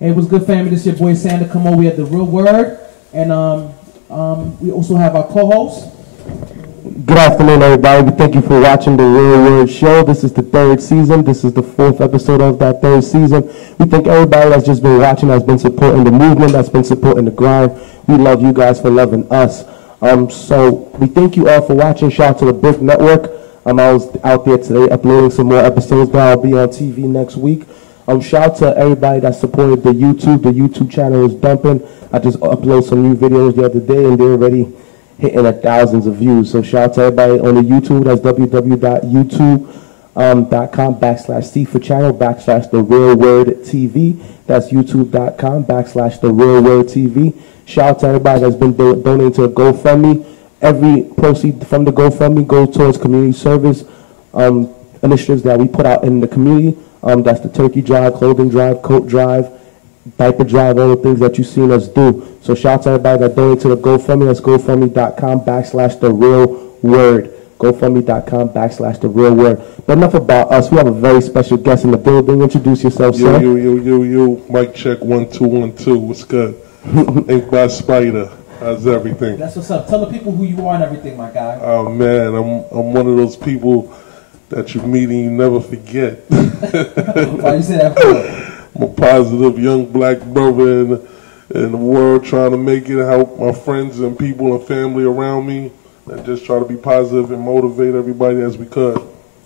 Hey, what's good, family? This is your boy Sander Cameau. We have the Real Word, and we also have our co-host. Good afternoon, everybody. We thank you for watching the Real Word Show. This is the third season. This is the fourth episode of that third season. We thank everybody that's just been watching, that's been supporting the movement, that's been supporting the grind. We love you guys for loving us. So we thank you all for watching. Shout out to the Brick Network. I was out there today uploading some more episodes, but I'll be on TV next week. Shout out to everybody that supported the YouTube. The YouTube channel is dumping. I just uploaded some new videos the other day, and they're already hitting thousands of views. So shout out to everybody on the YouTube. That's www.youtube.com/C for channel /The Real Word TV. That's youtube.com /The Real Word TV. Shout out to everybody that's been donating to the GoFundMe. Every proceed from the GoFundMe goes towards community service initiatives that we put out in the community. That's the turkey drive, clothing drive, coat drive, diaper drive, all the things that you've seen us do. So shout out to everybody that donated to the GoFundMe. That's GoFundMe.com /The Real Word. GoFundMe.com /The Real Word. But enough about us. We have a very special guest in the building. Introduce yourself, sir. Yo. Mic check 1 2 1 2. What's good? Ink by Spider. How's everything? That's what's up. Tell the people who you are and everything, my guy. Oh man, I'm one of those people that you meet and you never forget. Why you say that for? I'm a positive young black brother in the world, trying to make it, help my friends and people and family around me, and just try to be positive and motivate everybody as we could.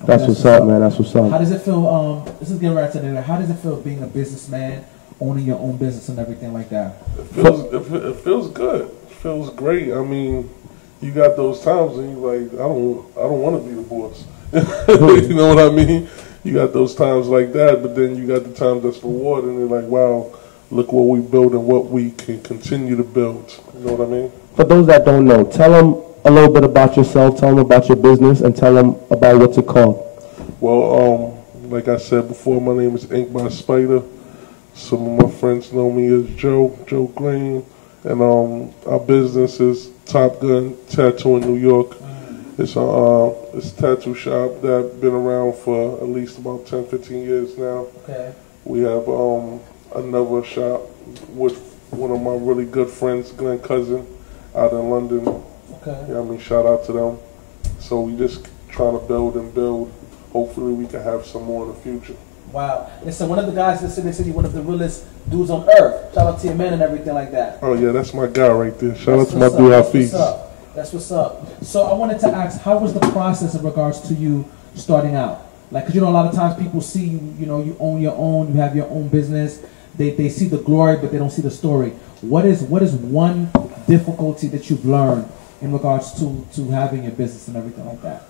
That's what's up, man. That's what's up. How does it feel? This is getting right to the. How does it feel being a businessman, owning your own business and everything like that? It feels good. It feels great. I mean, you got those times and you're like, I don't want to be the boss. You know what I mean? You got those times like that, but then you got the times that's rewarding, and you're like, wow, look what we build and what we can continue to build. You know what I mean? For those that don't know, tell them a little bit about yourself, tell them about your business, and tell them about what's it called. Well, like I said before, my name is Ink by Spider. Some of my friends know me as Joe Greene, and our business is Top Gun Tattoo in New York. It's a tattoo shop that's been around for at least about 10, 15 years now. Okay. We have another shop with one of my really good friends, Glenn Cousin, out in London. Okay. You know what I mean? Shout out to them. So we just trying to build and build. Hopefully we can have some more in the future. Wow. Listen, one of the guys that said they said you're one of the realest dudes on earth. Shout out to your men and everything like that. Oh yeah, that's my guy right there. Shout out to my dude Hafiz. That's what's up. So I wanted to ask, how was the process in regards to you starting out? Like, because, you know, a lot of times people see you, you know, you own your own, you have your own business. They see the glory, but they don't see the story. What is one difficulty that you've learned in regards to having your business and everything like that?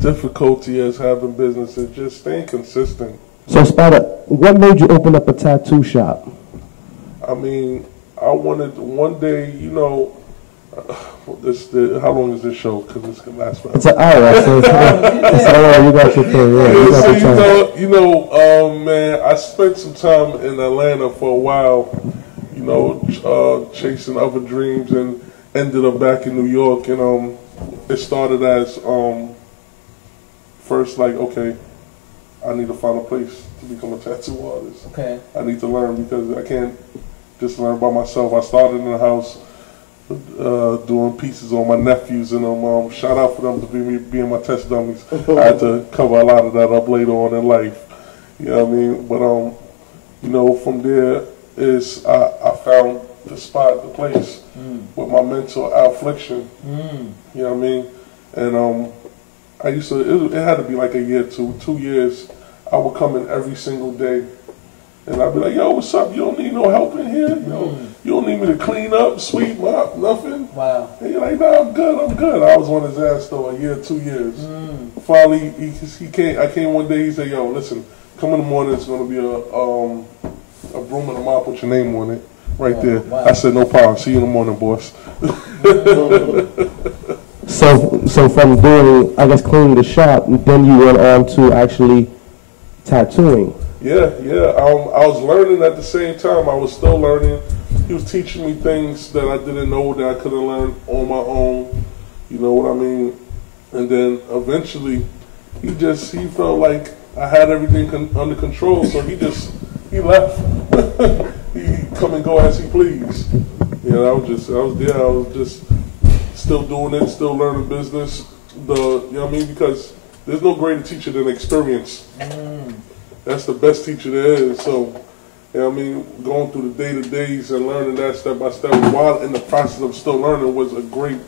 Difficulty as having business is just staying consistent. So, Spider, what made you open up a tattoo shop? I mean, I wanted one day, you know, how long is this show? Because it's going to last forever. It's an hour. So you got your thing. Yeah, man, I spent some time in Atlanta for a while, you know, chasing other dreams, and ended up back in New York. And it started as first like, okay, I need to find a place to become a tattoo artist. Okay. I need to learn because I can't just learn by myself. I started in the house doing pieces on my nephews, and shout out for them to being my test dummies. I had to cover a lot of that up later on in life. You know what I mean? But you know, from there is I found the spot, the place with my mental affliction. You know what I mean? And I used to. It had to be like a year, 2 years. I would come in every single day. And I'd be like, yo, what's up? You don't need no help in here? You don't need me to clean up, sweep up, nothing? Wow. And you're like, nah, I'm good. I was on his ass though a year, 2 years. Finally, he came. I came one day, he said, yo, listen, come in the morning, it's going to be a broom and a mop with your name on it right there. Wow. I said, no problem. See you in the morning, boss. So from doing, I guess, cleaning the shop, then you went on to actually tattooing. Yeah. I was learning at the same time. I was still learning. He was teaching me things that I didn't know that I could have learned on my own. You know what I mean? And then eventually, he felt like I had everything under control. So he he left. He come and go as he pleased. You know, I was there. I was just still doing it, still learning business. You know what I mean? Because there's no greater teacher than experience. That's the best teacher there is. So, you know what I mean? Going through the day-to-days and learning that step by step while in the process of still learning was a great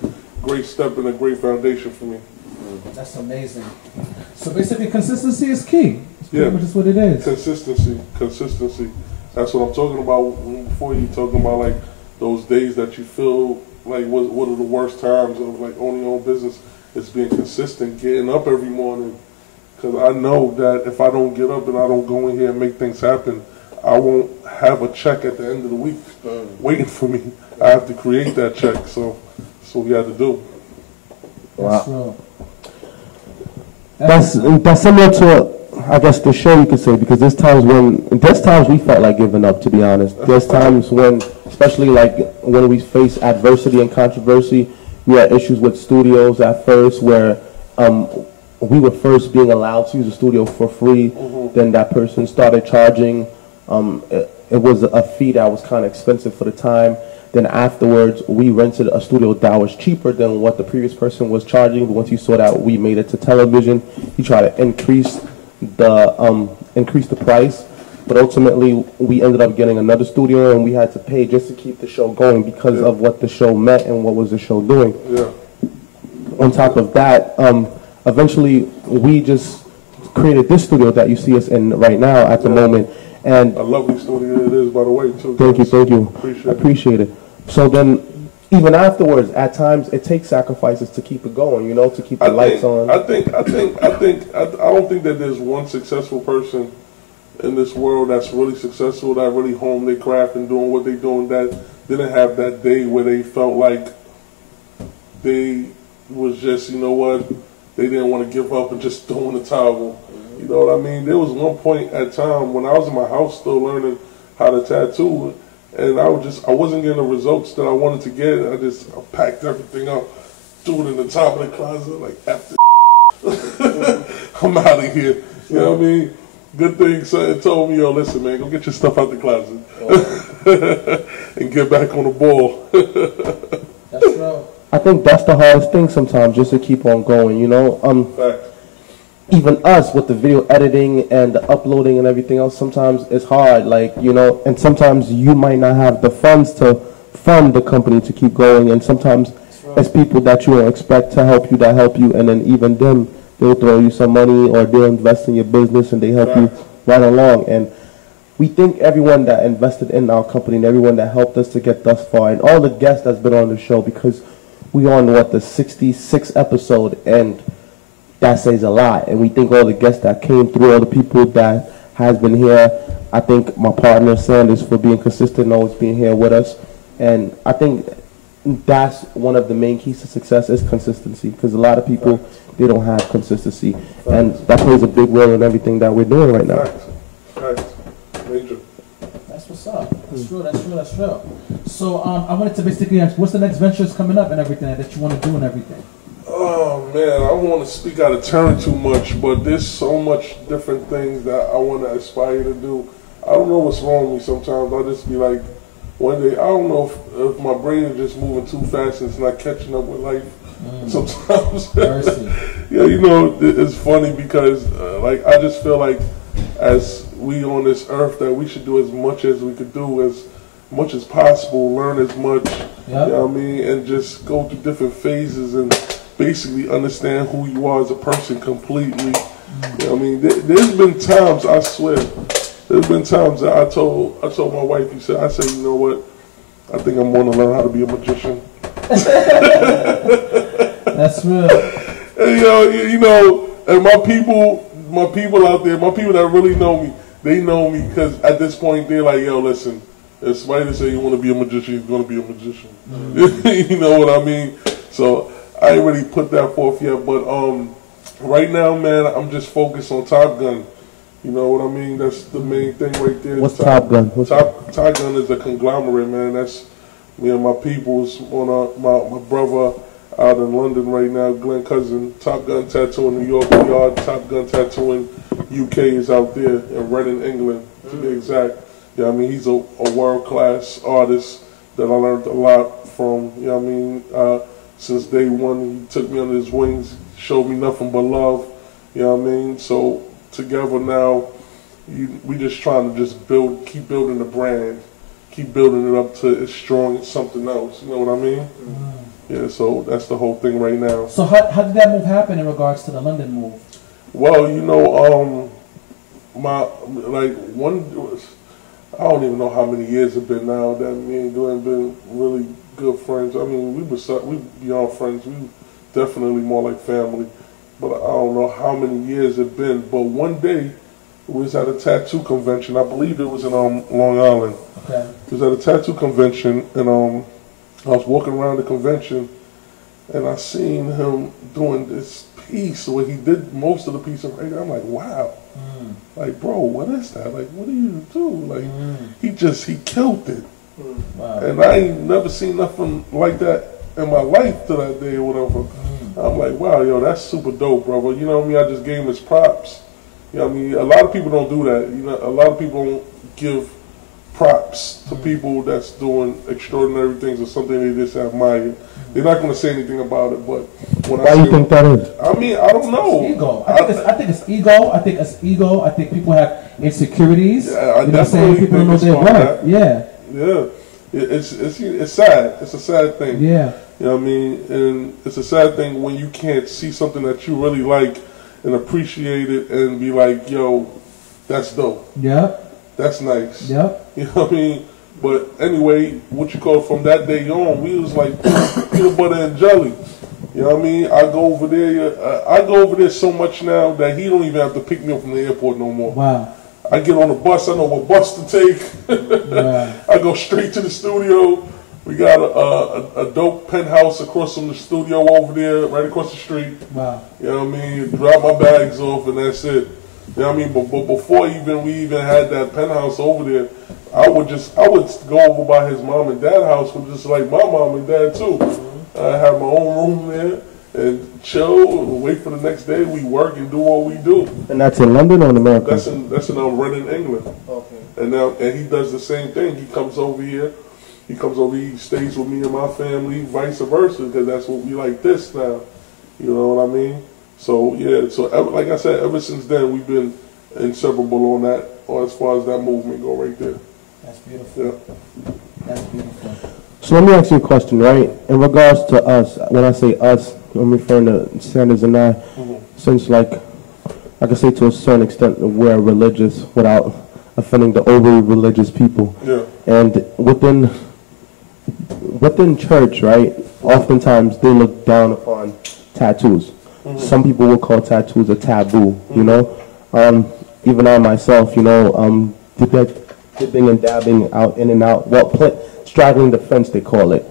step and a great foundation for me. That's amazing. So basically, consistency is key. It's pretty much just what it is. Consistency. That's what I'm talking about. Before you talking about like those days that you feel like what are the worst times of like owning your own business. It's being consistent, getting up every morning. Because I know that if I don't get up and I don't go in here and make things happen, I won't have a check at the end of the week waiting for me. I have to create that check. So that's what we had to do. Wow. That's similar to, I guess, the show, you could say, because there's times we felt like giving up, to be honest. There's times when, especially like when we face adversity and controversy, we had issues with studios at first where we were first being allowed to use a studio for free. Then that person started charging. It was a fee that was kind of expensive for the time. Then afterwards, we rented a studio that was cheaper than what the previous person was charging. But once he saw that we made it to television, he tried to increase the price. But ultimately, we ended up getting another studio, and we had to pay just to keep the show going because of what the show meant and what was the show doing. On top of that, eventually, we just created this studio that you see us in right now at the moment. And a lovely studio it is, by the way, too. Thank you. I appreciate it. So then, even afterwards, at times, it takes sacrifices to keep it going, you know, to keep the lights on. I don't think that there's one successful person in this world that's really successful, that really honed their craft and doing what they're doing, that didn't have that day where they felt like they was just, you know what, they didn't want to give up and just throw in the towel. You know what I mean? There was one point at time when I was in my house still learning how to tattoo, and I wasn't getting the results that I wanted to get. I packed everything up, threw it in the top of the closet, like, after I'm out of here. You know what I mean? Good thing son told me, yo, listen, man, go get your stuff out the closet and get back on the ball. That's right. I think that's the hardest thing sometimes, just to keep on going, you know? Fact. Even us with the video editing and the uploading and everything else, sometimes it's hard, like, you know, and sometimes you might not have the funds to fund the company to keep going, and sometimes it's people that you don't expect to help you that help you, and then even them, they'll throw you some money or they'll invest in your business and they help you right along. And we thank everyone that invested in our company and everyone that helped us to get thus far, and all the guests that's been on the show, because we on the 66th episode, and that says a lot. And we thank all the guests that came through, all the people that has been here. I thank my partner Sanders for being consistent and always being here with us. And I think that's one of the main keys to success is consistency, because a lot of people, they don't have consistency, and that plays a big role in everything that we're doing right now. Major. That's what's up. That's true. So I wanted to basically ask, what's the next ventures coming up and everything that you want to do and everything? Oh man, I don't want to speak out of turn too much, but there's so much different things that I want to aspire to do. I don't know what's wrong with me sometimes. I'll just be like, one day, I don't know if my brain is just moving too fast and it's not catching up with life. Sometimes. Yeah, you know, it's funny because like I just feel like as we on this earth that we should do as much as we could do, as much as possible, learn as much, you know what I mean, and just go through different phases and basically understand who you are as a person completely. You know what I mean? There's been times, I swear, there's been times that I told my wife, I said, you know what, I think I'm going to learn how to be a magician. That's real. And, you know, and my people out there, my people that really know me, they know me because at this point they're like, yo, listen, if somebody say you want to be a magician, you're going to be a magician. You know what I mean? So I ain't really put that forth yet, but right now, man, I'm just focused on Top Gun. You know what I mean? That's the main thing right there. What's Top Gun? Top Gun is a conglomerate, man. That's me and my people's my brother out in London right now, Glenn Cousin. Top Gun Tattoo in New York, Yard. Top Gun Tattoo in UK is out there in Reading, England. to be exact. Yeah, I mean, he's a world-class artist that I learned a lot from. You know what I mean? Since day one, he took me under his wings, showed me nothing but love. You know what I mean? So together now, we just trying to just keep building the brand, keep building it up to as strong as something else. You know what I mean? Yeah, so that's the whole thing right now. So how did that move happen in regards to the London move? Well, you know, I don't even know how many years it's been now that me and Glenn been really good friends. I mean, we beyond friends. We definitely more like family. But I don't know how many years it's been. But one day, we was at a tattoo convention. I believe it was in Long Island. Okay. It was at a tattoo convention, and I was walking around the convention, and I seen him doing this piece where he did most of the piece of writing. I'm like, wow. Like, bro, what is that? Like, what do you do? Like, he killed it. Wow. And I ain't never seen nothing like that in my life to that day or whatever. I'm like, wow, yo, that's super dope, brother. You know what I mean? I just gave him his props. You know what I mean? A lot of people don't do that. You know, a lot of people don't give props to people that's doing extraordinary things or something they just admire. They're not going to say anything about it, but when Why do you think that is? I mean, I don't know. It's ego. I think it's ego. I think it's ego. I think people have insecurities. Yeah, you know what I'm saying? People don't know their worth. Yeah. Yeah. It's sad. It's a sad thing. Yeah. You know what I mean? And it's a sad thing when you can't see something that you really like and appreciate it and be like, yo, that's dope. Yep. That's nice. Yep. You know what I mean? But anyway, from that day on, we was like peanut butter and jelly. You know what I mean? I go over there so much now that he don't even have to pick me up from the airport no more. Wow. I get on the bus, I know what bus to take. Wow. I go straight to the studio. We got a dope penthouse across from the studio over there, right across the street. Wow. You know what I mean? Drop my bags off and that's it. You know what I mean? But before we even had that penthouse over there, I would go over by his mom and dad house with just like my mom and dad too. I have my own room there and chill and wait for the next day. We work and do what we do. And that's in London or in America? That's in Reading, England. Okay. And he does the same thing. He comes over here. He stays with me and my family, vice versa, because that's what we like this now. You know what I mean? So, yeah, like I said, ever since then, we've been inseparable on that, or as far as that movement go right there. That's beautiful. Yeah. That's beautiful. So let me ask you a question, right? In regards to us, when I say us, I'm referring to Sanders and I, since like, I can say to a certain extent we're religious without offending the overly religious people. Yeah. And within church, right, oftentimes they look down upon tattoos. Some people will call tattoos a taboo, you know. Even I myself, you know, dipping and dabbing out in and out, well, straddling the fence they call it,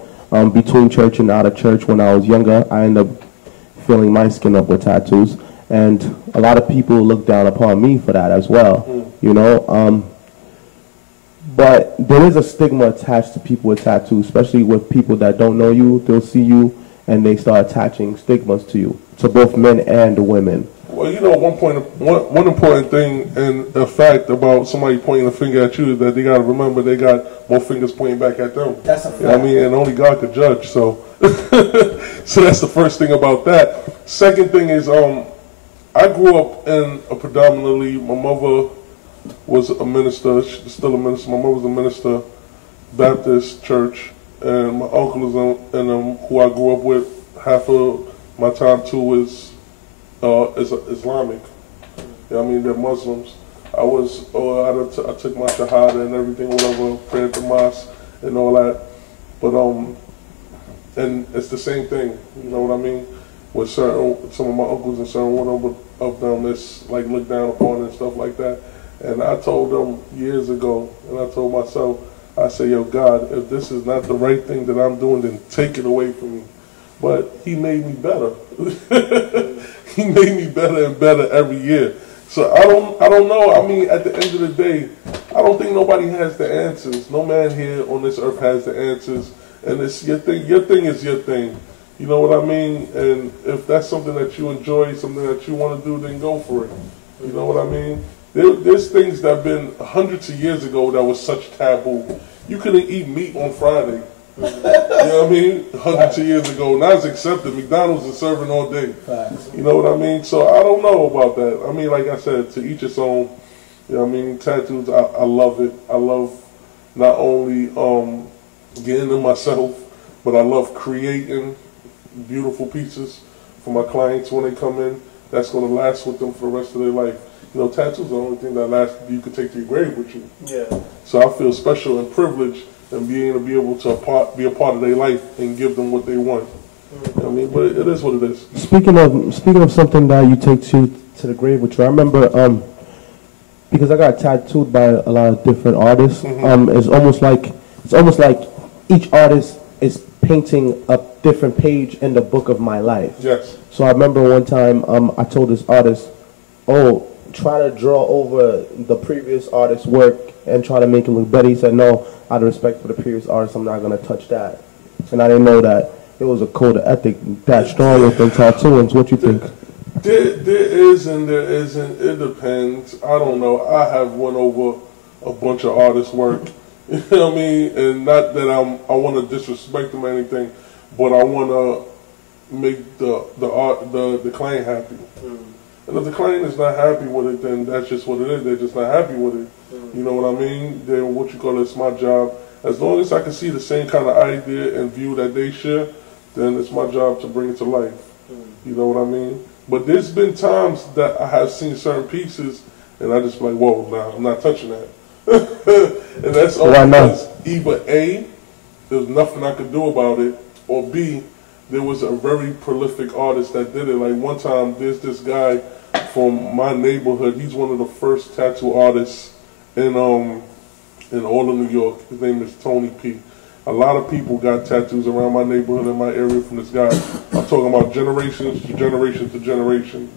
between church and out of church. When I was younger, I ended up filling my skin up with tattoos, and a lot of people look down upon me for that as well, you know. But there is a stigma attached to people with tattoos, especially with people that don't know you. They'll see you and they start attaching stigmas to you, to both men and women. Well, you know, one important thing and a fact about somebody pointing a finger at you is that they got to remember they got both fingers pointing back at them. That's a fact. You know what I mean? And only God could judge. So, so that's the first thing about that. Second thing is, I grew up in a predominantly, my mother was a minister, she's still a minister. My mother was a minister, Baptist church, and my uncle is who I grew up with. Half of my time too is Islamic. You know what I mean? They're Muslims. I took my shahada and everything, whatever, prayed at the mosque and all that. But and it's the same thing. You know what I mean? With some of my uncles and one of them that's like looked down upon and stuff like that. And I told them years ago, and I told myself, I say, yo, God, if this is not the right thing that I'm doing, then take it away from me. But he made me better. He made me better and better every year. So I don't know. I mean, at the end of the day, I don't think nobody has the answers. No man here on this earth has the answers. And it's your thing. Your thing is your thing. You know what I mean? And if that's something that you enjoy, something that you want to do, then go for it. You know what I mean? There's things that have been hundreds of years ago that was such taboo. You couldn't eat meat on Friday. You know what I mean? Hundreds of years ago. Now it's accepted. McDonald's is serving all day. You know what I mean? So I don't know about that. I mean, like I said, to each its own. You know what I mean? Tattoos, I love it. I love not only getting them myself, but I love creating beautiful pieces for my clients when they come in. That's going to last with them for the rest of their life. You know, tattoos are the only thing that you can take to your grave with you. Yeah. So I feel special and privileged in being able to be a part of their life and give them what they want. You know what I mean? But it is what it is. Speaking of something that you take to the grave with you, I remember because I got tattooed by a lot of different artists. It's almost like each artist is painting a different page in the book of my life. Yes. So I remember one time I told this artist, "Oh, try to draw over the previous artist's work and try to make it look better." He said, "No, out of respect for the previous artist, I'm not going to touch that." And I didn't know that it was a code of ethic that strong within tattooing. What you think? There is and there isn't. It depends. I don't know. I have went over a bunch of artists' work. You know what I mean? And not that I want to disrespect them or anything, but I want to make the client happy. And if the client is not happy with it, then that's just what it is. They're just not happy with it. You know what I mean? Then what you call it's my job. As long as I can see the same kind of idea and view that they share, then it's my job to bring it to life. You know what I mean? But there's been times that I have seen certain pieces, and I just be like, whoa, nah, I'm not touching that. And that's all because either A, there's nothing I could do about it, or B, there was a very prolific artist that did it. Like one time, there's this guy from my neighborhood. He's one of the first tattoo artists in all of New York. His name is Tony P. A lot of people got tattoos around my neighborhood in my area from this guy. I'm talking about generations to generations to generations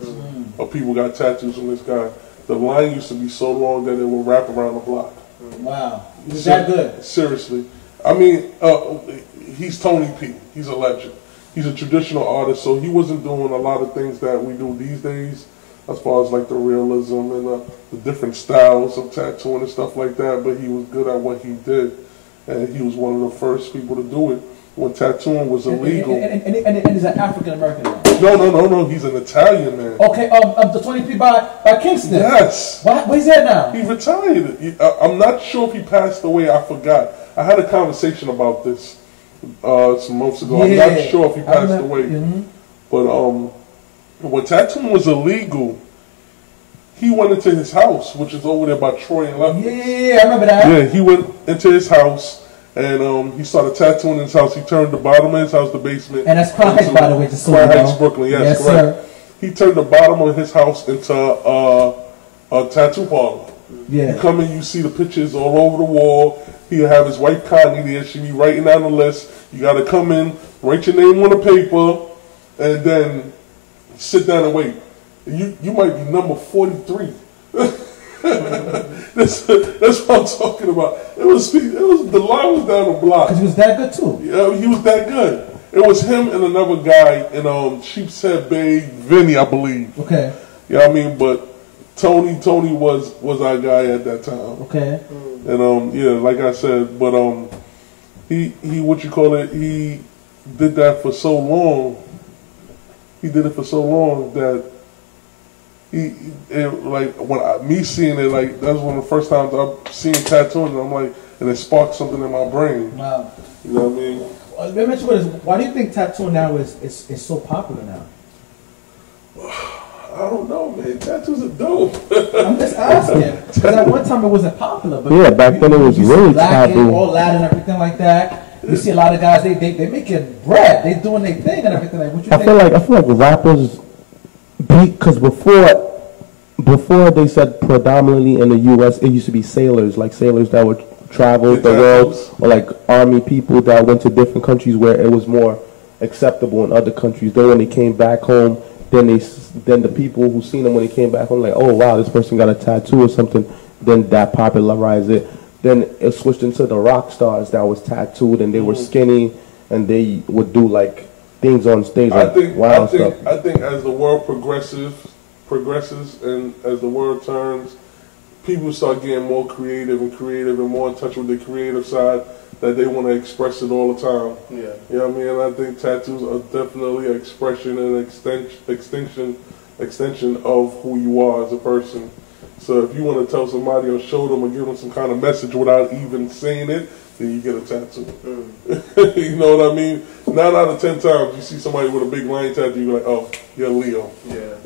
of people got tattoos from this guy. The line used to be so long that it would wrap around the block. Wow. Is that good? Seriously. I mean, he's Tony P. He's a legend. He's a traditional artist, so he wasn't doing a lot of things that we do these days as far as like the realism and the different styles of tattooing and stuff like that, but he was good at what he did. And he was one of the first people to do it when tattooing was illegal. And he's an African American man. No. He's an Italian man. Okay, the 20P by Kingston. Yes. Where's that now? He retired. I'm not sure if he passed away. I forgot. I had a conversation about this some months ago. Yeah. I'm not sure if he passed away. But when tattooing was illegal, he went into his house, which is over there by Troy and Lefferts. Yeah, I remember that. Yeah, he went into his house, and he started tattooing in his house. He turned the bottom of his house, the basement. And that's Crown Heights, by the way, just so you know. Crown Heights, Brooklyn, yes, correct. Sir. He turned the bottom of his house into a tattoo parlor. Yeah. You come in, you see the pictures all over the wall. He'll have his wife Connie there. She'll be writing down the list. You got to come in, write your name on the paper, and then sit down and wait. You might be number 43. That's what I'm talking about. The line was down the block. Because he was that good too. Yeah, he was that good. It was him and another guy in Sheepshead Bay, Vinny, I believe. Okay. You know what I mean? But Tony was our guy at that time. Okay. And yeah, like I said, but he what you call it? He did that for so long. He did it for so long that me seeing it, like that's one of the first times I've seen tattooing, and I'm like, and it sparked something in my brain. Wow. You know what I mean? Why do you think tattooing now is so popular now? I don't know, man. Tattoos are dope. I'm just asking. Because at one time it wasn't popular. But yeah, back then it was really taboo. All Latin and everything like that. You see a lot of guys, they making bread. They doing their thing and everything. Like, what you think? I feel like rappers, because before they said predominantly in the U.S., it used to be sailors, like sailors that would travel the world, or like army people that went to different countries where it was more acceptable in other countries. Then when they came back home, then the people who seen them when they came back home, like, oh wow, this person got a tattoo or something. Then that popularized it. Then it switched into the rock stars that was tattooed and they were skinny and they would do like things on stage, like wild stuff. I think as the world progresses and as the world turns people start getting more creative and more in touch with their creative side, that they want to express it all the time. Yeah. You know what I mean? And I think tattoos are definitely an expression and extension of who you are as a person. So if you want to tell somebody or show them or give them some kind of message without even saying it, then you get a tattoo. You know what I mean? 9 out of 10 times you see somebody with a big lion tattoo, you're like, oh, you're Leo. Yeah.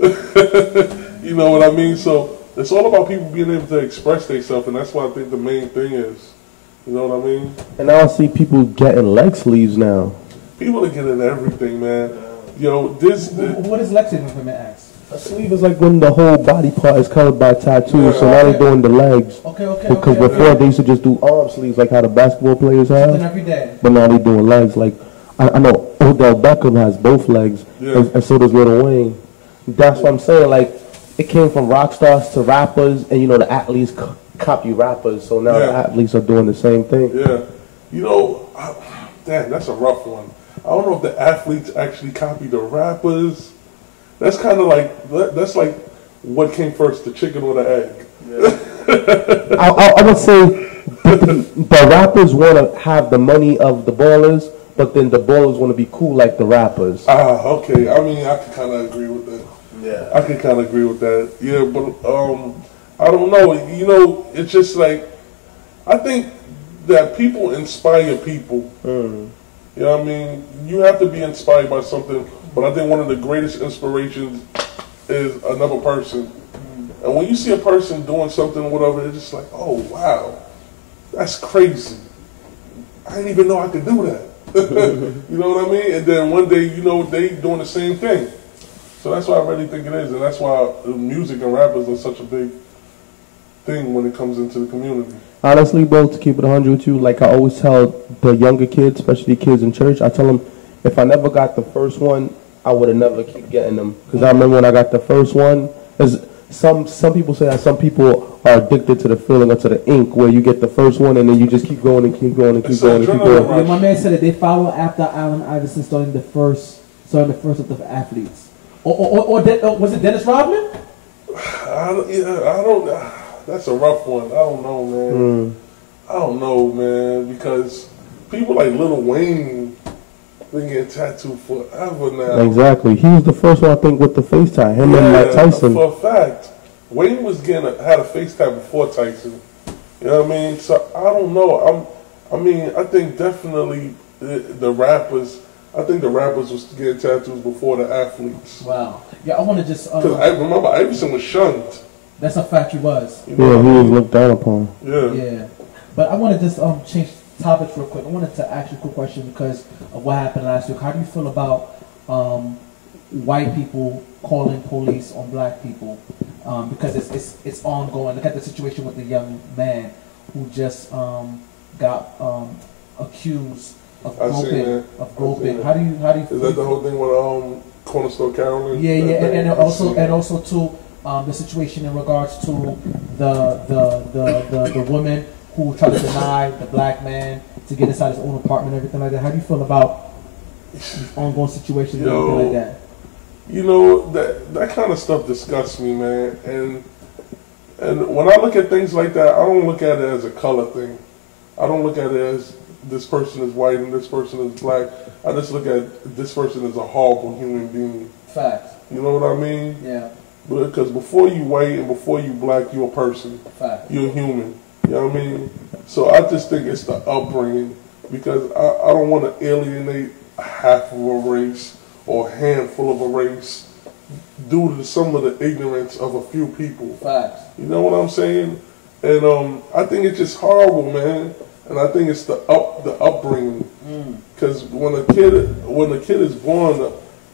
You know what I mean? So it's all about people being able to express themselves, and that's what I think the main thing is. You know what I mean? And I see people getting leg sleeves now. People are getting everything, man. Yo, what is leg sleeve, if I may ask? A sleeve is like when the whole body part is covered by tattoos, so now they're doing the legs. Because before they used to just do arm sleeves, like how the basketball players have. Every day. But now they're doing legs. Like I know Odell Beckham has both legs, and so does Lil Wayne. That's what I'm saying. Like it came from rock stars to rappers, and you know the athletes copy rappers, so now the athletes are doing the same thing. Yeah, you know, damn, that's a rough one. I don't know if the athletes actually copy the rappers. That's kind of like, that's like what came first, the chicken or the egg? Yeah. I would say the rappers want to have the money of the ballers, but then the ballers want to be cool like the rappers. Okay. I mean, I can kind of agree with that. Yeah. I can kind of agree with that. Yeah, but I don't know. You know, it's just like, I think that people inspire people. You know what I mean? You have to be inspired by something, but I think one of the greatest inspirations is another person. And when you see a person doing something, whatever, it's just like, oh, wow, that's crazy. I didn't even know I could do that. You know what I mean? And then one day, you know, they doing the same thing. So that's why I really think it is, and that's why music and rappers are such a big thing when it comes into the community. Honestly, bro, to keep it 100 with you, like I always tell the younger kids, especially kids in church, I tell them, if I never got the first one, I would have never keep getting them. Because I remember when I got the first one, some people say that some people are addicted to the feeling or to the ink, where you get the first one and then you just keep going and keep going and keep going and keep going. Yeah, my man said that they follow after Allen Iverson starting the first of the athletes. Or was it Dennis Rodman? I don't. That's a rough one. I don't know, man. I don't know, man, because people like Lil Wayne been getting tattooed forever now. Exactly. He was the first one, I think, with the face tat. Him and Mike Tyson. For a fact. Wayne was had a face tat before Tyson. You know what I mean? So I don't know. I think definitely the rappers. I think the rappers was getting tattoos before the athletes. Wow. Yeah, I want to just. Because I remember Iverson was shunned. That's a fact. He was. You know he was looked down upon. Yeah. But I want to just change topics real quick. I wanted to ask you a quick question because of what happened last week. How do you feel about white people calling police on black people? Because it's ongoing. Look at the situation with the young man who just got accused of groping. How do you? Is that the whole thing with Cornerstone Carolyn? Yeah, and also too the situation in regards to the woman who tried to deny the black man to get inside his own apartment and everything like that. How do you feel about these ongoing situations and everything like that? You know, that kind of stuff disgusts me, man. And when I look at things like that, I don't look at it as a color thing. I don't look at it as this person is white and this person is black. I just look at this person as a horrible human being. Fact. You know what I mean? Yeah. Because before you white and before you black, you're a person. Fact. You're human. You know what I mean? So I just think it's the upbringing, because I don't want to alienate half of a race or a handful of a race due to some of the ignorance of a few people. Facts. You know what I'm saying? And I think it's just horrible, man. And I think it's the upbringing. Because when a kid is born,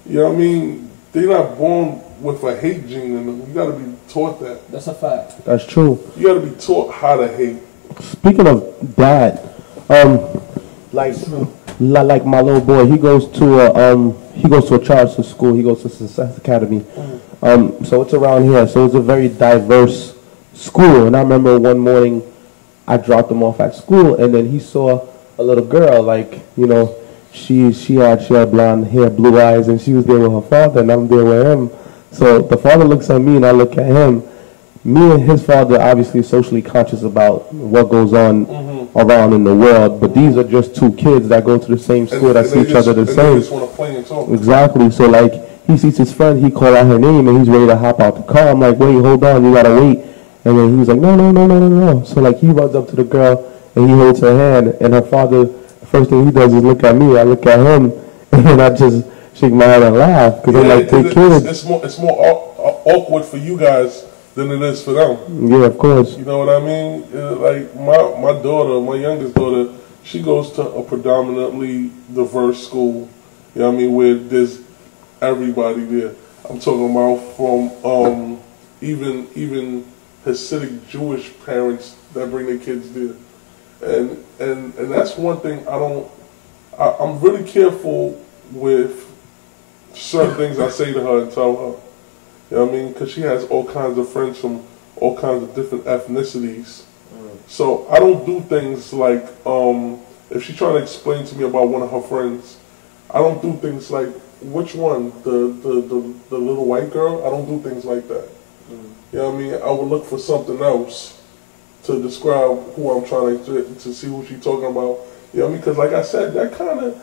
you know what I mean, they're not born with a hate gene in them. You got to be taught that. That's a fact. That's true. You got to be taught how to hate. Speaking of that, like my little boy, he goes to a charter school. He goes to Success Academy. So it's around here. So it's a very diverse school. And I remember one morning I dropped him off at school, and then he saw a little girl, like, you know, she had blonde hair, blue eyes, and she was there with her father, and I'm there with him. So the father looks at me, and I look at him, me and his father obviously socially conscious about what goes on around in the world, but these are just two kids that go to the same school that see each other the same. They just want to play and talk. Exactly. So like he sees his friend, he call out her name, and he's ready to hop out the car. I'm like, wait, hold on, you gotta wait. And then he's like, no. So like he runs up to the girl and he holds her hand, and her father, the first thing he does is look at me. I look at him, and then I just shake my head and laugh because I'm like, they kids. It's more awkward for you guys than it is for them. Yeah, of course. You know what I mean? Like my daughter, my youngest daughter, she goes to a predominantly diverse school. You know what I mean? Where there's everybody there. I'm talking about from even Hasidic Jewish parents that bring their kids there, and that's one thing I'm really careful with certain things I say to her and tell her. You know what I mean? Because she has all kinds of friends from all kinds of different ethnicities. So I don't do things like, if she's trying to explain to me about one of her friends, I don't do things like, which one? The little white girl? I don't do things like that. You know what I mean? I would look for something else to describe who I'm trying to see who she's talking about. You know what I mean? Because like I said, that kind of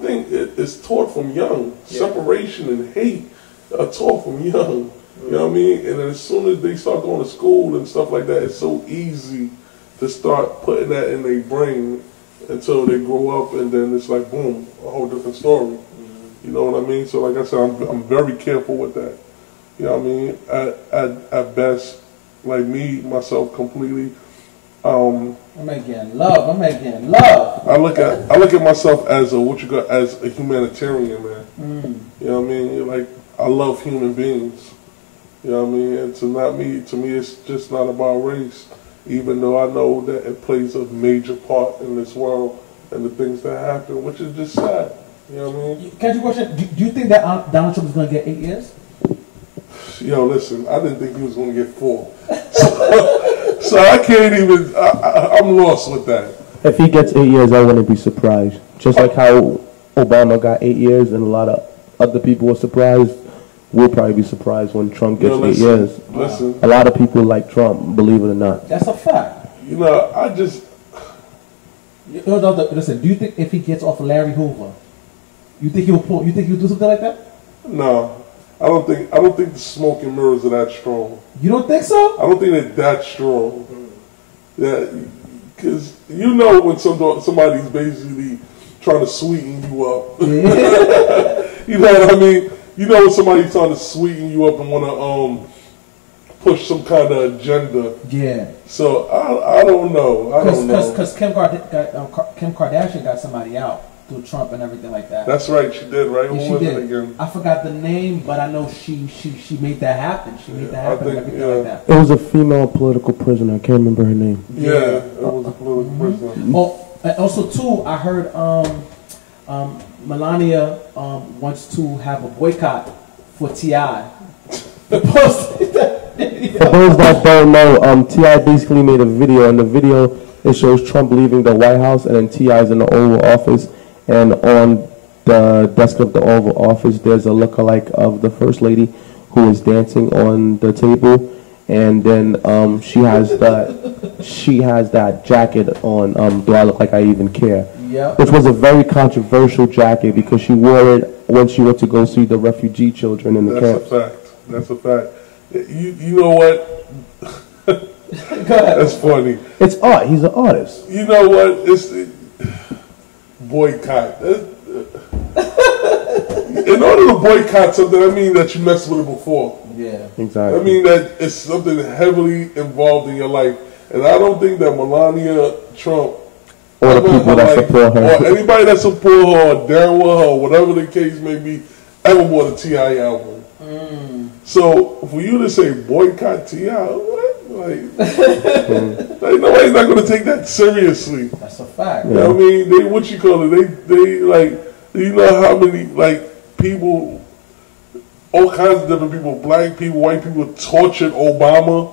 thing is taught from young. Yeah. Separation and hate are taught from young. You know what I mean? And then as soon as they start going to school and stuff like that, it's so easy to start putting that in their brain until they grow up, and then it's like, boom, a whole different story. You know what I mean? So like I said, I'm very careful with that. You know what I mean? At best, like me, myself completely. I'm making love. I look at myself as a humanitarian, man. You know what I mean? Like, I love human beings. You know what I mean? And to me, it's just not about race. Even though I know that it plays a major part in this world and the things that happen, which is just sad. You know what I mean? Can I ask you a question? Do you think that Donald Trump is going to get 8 years? Yo, listen, I didn't think he was going to get 4. So I can't even, I'm lost with that. If he gets 8 years, I wouldn't be surprised. Just like how Obama got 8 years and a lot of other people were surprised, we'll probably be surprised when Trump gets 8 years. Listen. A lot of people like Trump, believe it or not. That's a fact. You know, I just... Listen, do you think if he gets off Larry Hoover, you think he'll do something like that? No. I don't think the smoke and mirrors are that strong. You don't think so? I don't think they're that strong. Yeah, because you know when somebody's basically trying to sweeten you up. Yeah. You know what I mean? You know when somebody's trying to sweeten you up and want to push some kind of agenda. Yeah. So I don't know. Because Kim Kardashian got somebody out through Trump and everything like that. That's right, she did, right? Yeah, Who was it again? I forgot the name, but I know she made that happen. She made that happen and everything like that. It was a female political prisoner. I can't remember her name. Yeah, it was a political prisoner. Oh, also too, I heard Melania wants to have a boycott for T.I. For those that don't know, T.I. basically made a video, and the video, it shows Trump leaving the White House, and then T.I.'s in the Oval Office, and on the desk of the Oval Office, there's a lookalike of the First Lady who is dancing on the table, and then she has that jacket on. Do I look like I even care? Yep. Which was a very controversial jacket because she wore it when she went to go see the refugee children in the camp. That's a fact. You know what? That's funny. It's art. He's an artist. You know what? It's boycott. In order to boycott something, I mean that you messed with it before. Yeah, exactly. I mean that it's something heavily involved in your life, and I don't think that Melania Trump or the people that support her, or anybody that support her, or down with her, or whatever the case may be, ever bought a T.I. album. So for you to say boycott T.I., what? Like nobody's not going to take that seriously. That's a fact. You know what I mean? They like, you know how many like people, all kinds of different people, black people, white people, tortured Obama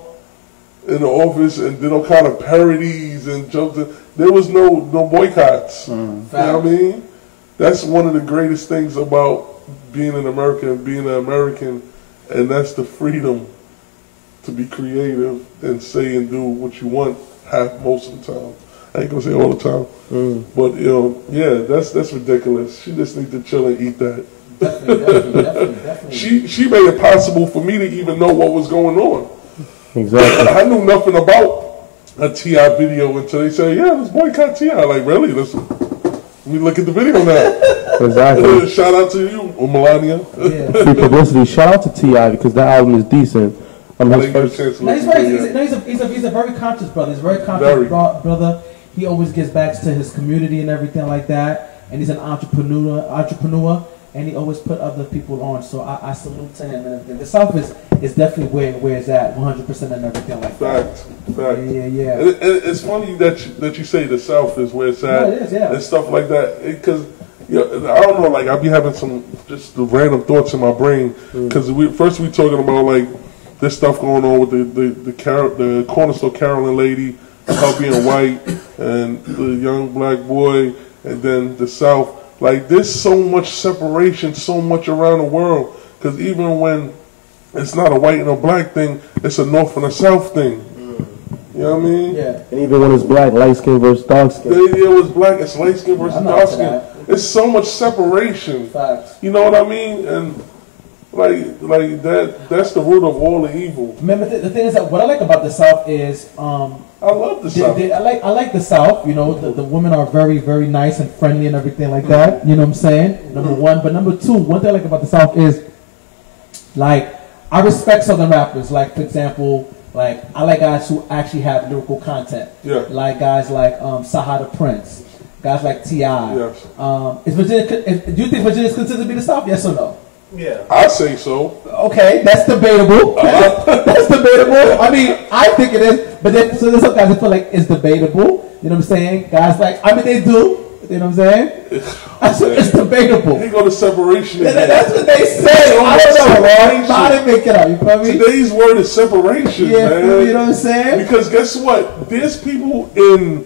in the office and did all kind of parodies and jokes. There was no boycotts. You know what I mean? That's one of the greatest things about being an American and being an American, and that's the freedom to be creative and say and do what you want most of the time. I ain't gonna say all the time, but yeah, that's ridiculous. She just needs to chill and eat that. Definitely. She made it possible for me to even know what was going on. Exactly. I knew nothing about a T.I. video until they said, yeah, let's boycott T.I. Like, really? Let me look at the video now. Exactly. Shout out to you, Melania. Yeah. Free publicity. Shout out to T.I. because that album is decent. His first. He's a very conscious brother. He's a very conscious brother. He always gives back to his community and everything like that. And he's an entrepreneur. And he always put other people on, so I salute to him and everything. The South is definitely where it's at, 100% and everything like that. Fact. Yeah. And it's funny that you say the South is where it's at, it is, yeah. and stuff like that. Because I don't know, like I be having some just the random thoughts in my brain. Because we talking about like this stuff going on with the corner store Carolyn lady, her being white, and the young black boy, and then the South. Like, there's so much separation, so much around the world. Because even when it's not a white and a black thing, it's a North and a South thing. You know what I mean? Yeah. And even when it's black, light skin versus dark skin. Yeah, it was black, it's light skin versus dark skin. It's so much separation. Facts. You know what I mean? And like that's the root of all the evil. Remember, the thing is that what I like about the South is I love the South. I like the South. You know, the women are very, very nice and friendly and everything like that. You know what I'm saying? Number one. But number two, one thing I like about the South is, like, I respect Southern rappers. Like, for example, like, I like guys who actually have lyrical content. Yeah. Like guys like Saha the Prince. Guys like T.I. Yes. Do you think Virginia is considered to be the South? Yes or no? Yeah. I say so. Okay, that's debatable. That's debatable. I mean, I think it is, but then so there's some guys that feel like it's debatable. You know what I'm saying? Guys like, I mean, they do. You know what I'm saying? It's debatable. They go to separation. That's what they say. I don't know. I didn't make it up. You feel me? Today's word is separation, yeah, man. You know what I'm saying? Because guess what? There's people in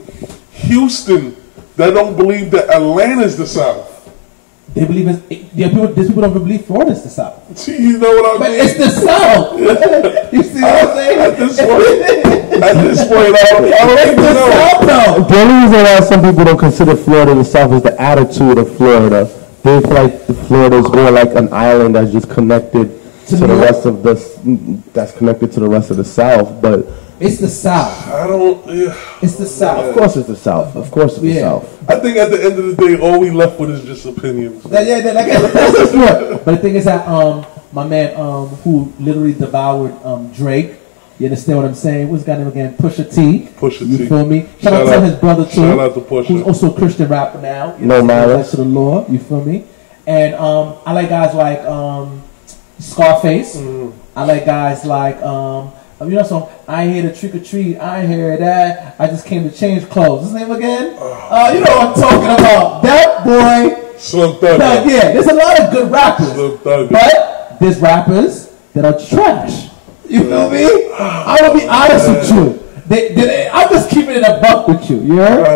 Houston that don't believe that Atlanta's the South. They believe there's people don't believe Florida's the South. See, you know what I mean? But it's the South. You see what I'm saying? At this point, I don't even know. The only reason why some people don't consider Florida the South is the attitude of Florida. They feel like Florida is more like an island that's just connected to the rest of that's connected to the rest of the South, but it's the South. I don't. Yeah. It's the South. Of course, it's the South. Of course, it's the South. I think at the end of the day, all we left with is just opinions. That's But the thing is that my man who literally devoured Drake. You understand what I'm saying? What's his guy name again? Pusha T. You feel me? Shout out to his brother too. Shout out to Pusha. Who's also a Christian rapper now. No malice to the Lord. You feel me? And I like guys like Scarface. I like guys like you know, so I ain't here to trick or treat. I ain't hear that. I just came to change clothes. His name again? You know what I'm talking about. That boy. Slim Thug. Yeah, there's a lot of good rappers. Slim Thug. But there's rappers that are trash. You feel me? I'm going to be honest with you. I'm just keeping it a buck with you. You heard?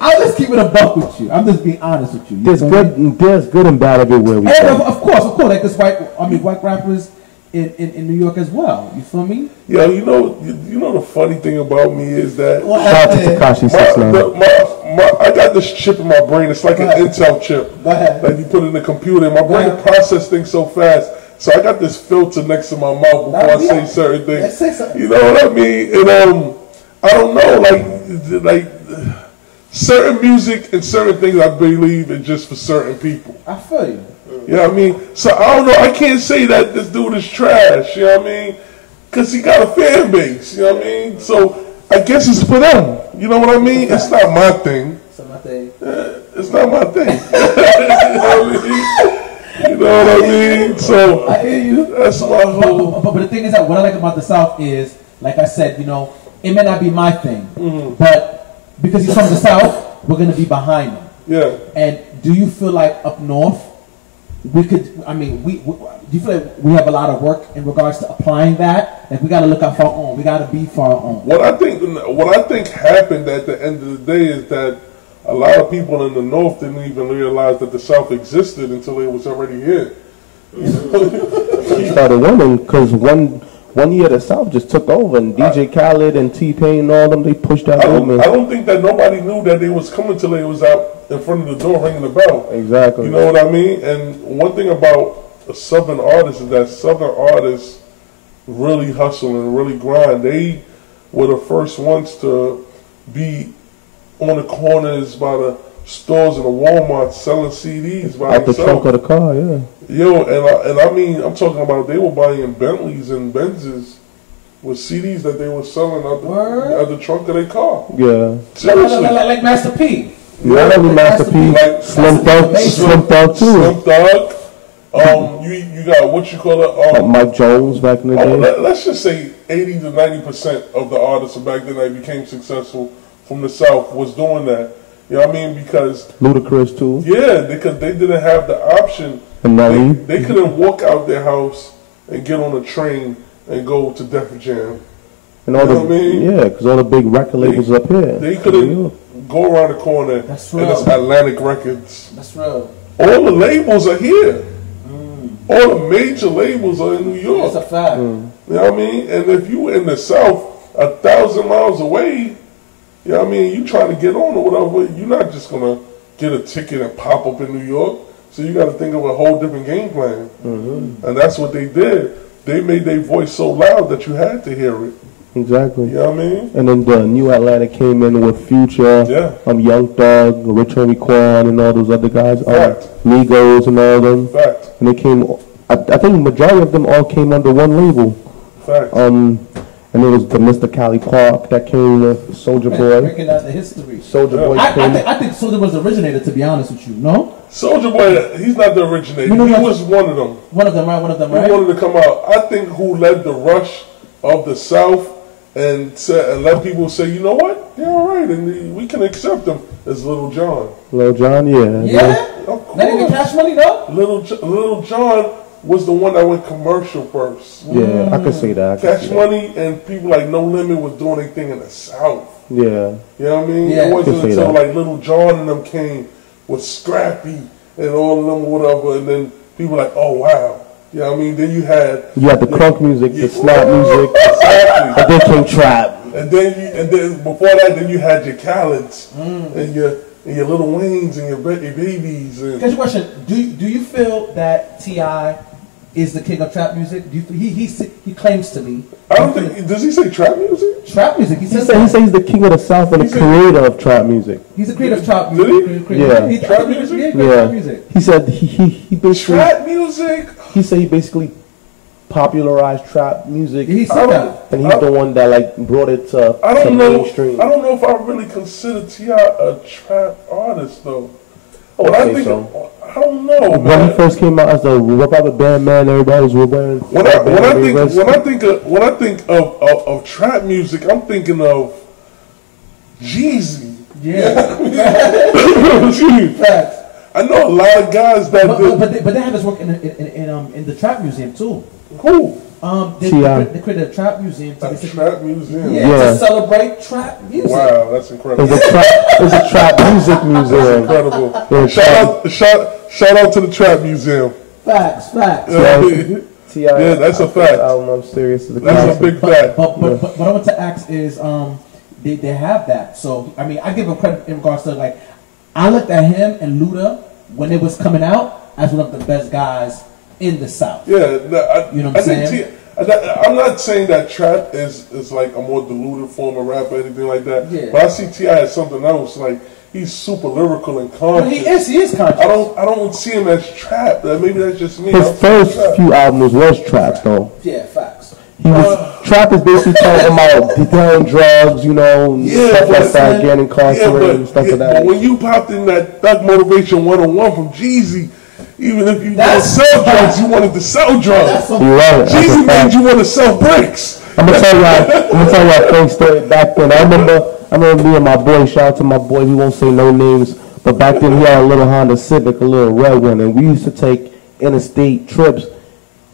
I'm just keeping it a buck with you. I'm just being honest with you. There's good and bad everywhere we go. Of course. Like this white rappers in New York as well. You feel me? Yeah, you know the funny thing about me is that shout out to Tekashi 6ix9ine. I got this chip in my brain. It's like an Intel chip. Go ahead. Like you put it in the computer, and my brain processes things so fast. So I got this filter next to my mouth before I say certain things. You know what I mean? And I don't know, like certain music and certain things I believe is just for certain people. I feel you. You know what I mean? So I don't know. I can't say that this dude is trash. You know what I mean? Because he got a fan base. You know what I mean? So I guess it's for them. You know what I mean? It's not my thing. It's not my thing. It's not my thing. You know what I mean? So I hear you. That's my whole. But the thing is that what I like about the South is, like I said, you know, it may not be my thing, but because he's from the South, we're gonna be behind him. Yeah. And do you feel like up north, we could? I mean, do you feel like we have a lot of work in regards to applying that? Like we got to look out for our own. We got to be for our own. What I think happened at the end of the day is that a lot of people in the North didn't even realize that the South existed until it was already here. Started winning because one 1 year the South just took over, and DJ Khaled and T-Pain and all them, they pushed that movement. I don't think that nobody knew that they was coming till they was out in front of the door ringing the bell. Exactly. You know what I mean? And one thing about a Southern artist is that Southern artists really hustle and really grind. They were the first ones to be on the corners by the stores in the Walmart selling CDs by Out the trunk of the car, yeah. Yo, and I mean, I'm talking about they were buying Bentleys and Benzes with CDs that they were selling out the trunk of their car. Yeah. Seriously. Like Master P. Not only Master P, like Slim Thug too. Slim Thug. You got what you call it? Like Mike Jones back in the day. Let's just say 80 to 90% of the artists back then that became successful from the South was doing that. You know what I mean? Because Ludacris too. Yeah, because they didn't have the option. And Nelly. They couldn't walk out their house and get on a train and go to Def Jam. And all you know what I mean? Yeah, because all the big record labels up here. They couldn't go around the corner and it's Atlantic Records. That's real. All the labels are here. All the major labels are in New York. That's a fact. You know what I mean? And if you were in the South, 1,000 miles away, you know what I mean, you trying to get on or whatever, you're not just going to get a ticket and pop up in New York. So you got to think of a whole different game plan. And that's what they did. They made their voice so loud that you had to hear it. Exactly. You know what I mean? And then the New Atlanta came in with Future, Young Thug, Rich Homie Quan, and all those other guys, Migos and all them. Fact. And they came. I think the majority of them all came under one label. Fact. And it was the Mr. Cali Park that came with Soulja Boy. Breaking out the history. Soulja Boy came. I think Soulja was the originator, to be honest with you. No? Soulja Boy, he's not the originator. He was one of them. One of them, right? One of them, right? He wanted to come out. I think who led the rush of the South and let people say, you know what? They're all right, and we can accept them is Little John. Little John, yeah. Yeah? Not even Cash Money, though? Little John was the one that went commercial first. Yeah, I could see that. Cash Money and people like No Limit was doing their thing in the South. Yeah. You know what I mean? Yeah. It wasn't until like Little John and them came with Scrappy and all of them, whatever, and then people like, oh, wow. You know what I mean? Then you had the crunk music, the snap music. Exactly. And then came trap. And then before that, then you had your Khaled's and your Little Waynes and your Babies. And here's your question: Do you feel that T.I. is the king of trap music? Do you he claims to be? I don't think. Does he say trap music? Trap music. He says he's the king of the South and the creator of trap music. He's the creator of trap music. Did he? Yeah. Trap music. Trap music. He said he basically trap music. He said he basically popularized trap music. He said that. And he's the one that like brought it to mainstream. I don't know if I really consider T.I. a trap artist though. I think so. I don't know. When man. he first came out as the Rubber Band man, everybody was wearing. When I think of trap music, I'm thinking of Jeezy. Yeah. Facts. I know a lot of guys that but they have his work in the trap museum too. Who? They created a trap museum. Trap museum. Yeah, to celebrate trap music. Wow, that's incredible. It's a trap music museum. That's incredible. Shout out to the trap museum. Facts. Yeah, that's a fact. I'm serious. That's a big fact. But what I want to ask is, they have that. So I mean, I give him credit in regards to like, I looked at him and Luda when it was coming out as one of the best guys in the South. Yeah, you know what I'm saying? I'm not saying that trap is like a more diluted form of rap or anything like that. Yeah. But I see T.I. as something else. Like he's super lyrical and conscious. Well, he is conscious. I don't see him as trap. Maybe that's just me. His first few albums was trap though. Yeah, facts. Trap is basically talking about detailing drugs, you know, stuff like that, getting incarcerated and stuff like that. But when you popped in that Thug Motivation 101 from Jeezy, even if you want to sell drugs, you wanted to sell drugs. Jeezy made you want to sell bricks. I'm gonna tell y'all a funny story back then. I remember me and my boy, shout out to my boy, we won't say no names, but back then he had a little Honda Civic, a little red one, and we used to take interstate trips.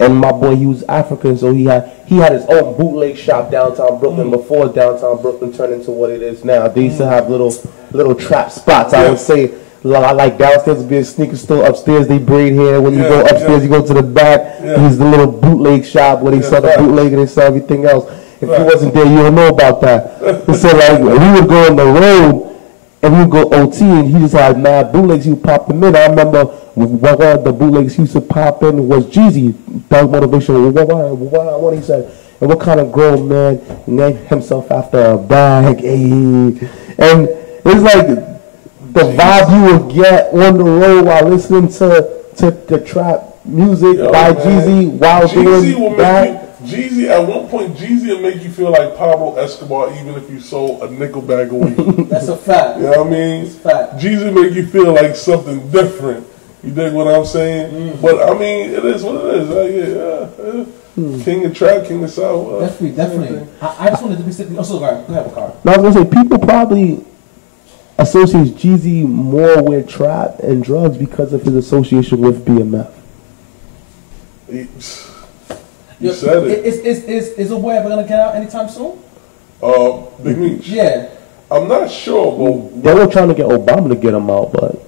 And my boy, he was African, so he had his own bootleg shop downtown Brooklyn before downtown Brooklyn turned into what it is now. They used to have little trap spots. I would say Like downstairs would be a sneaker store, upstairs they braid hair. When you go upstairs, you go to the back. He's the little bootleg shop where they sell the bootleg and they sell everything else. If you wasn't there, you don't know about that. So like we would go on the road and we would go OT, and he just had mad bootlegs. He would pop them in. I remember one of the bootlegs he used to pop in was Jeezy. That was motivational. What he said. And what kind of grown man named himself after a bag? And it's like the vibe you would get on the road while listening to the trap music by Jeezy while doing that. Jeezy, at one point, Jeezy will make you feel like Pablo Escobar even if you sold a nickel bag of weed. That's a fact. You know what I mean? That's a fact. Jeezy make you feel like something different. You dig what I'm saying? But I mean, it is what it is. King of trap, king of soul. Definitely. I just wanted to be sitting. Oh, so go ahead, Rickard. No, I was gonna say people probably associate Jeezy more with trap and drugs because of his association with BMF. You said it. Is a boy ever gonna get out anytime soon? Big Meech. Yeah. I'm not sure, but they were trying to get Obama to get him out, but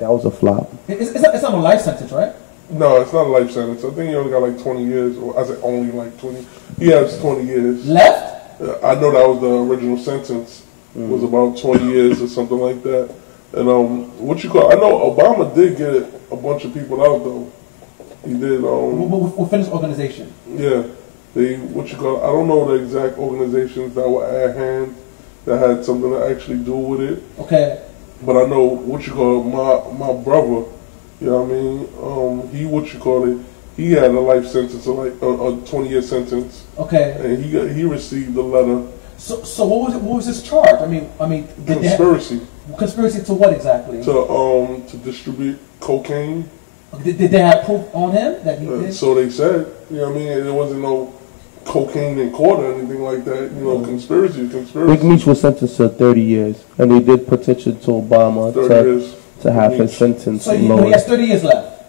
that was a flop. It's not a life sentence, right? No, it's not a life sentence. I think he only got like 20 years, or I said only like 20. He has 20 years. Left? I know that was the original sentence. It was about 20 years or something like that. And I know Obama did get a bunch of people out though. He did. Within his organization. Yeah, I don't know the exact organizations that were at hand that had something to actually do with it. Okay. But I know my brother. You know what I mean? He had a life sentence, like a 20-year sentence. Okay. And he received a letter. So what was his charge? I mean, conspiracy. Conspiracy to what exactly? To distribute cocaine. Did they have proof on him that he did? So they said. You know what I mean? There wasn't no cocaine in court or anything like that. You know, conspiracy. Big Meech was sentenced to 30 years, and they did petition to Obama to have his sentence so he lowered. has 30 years left?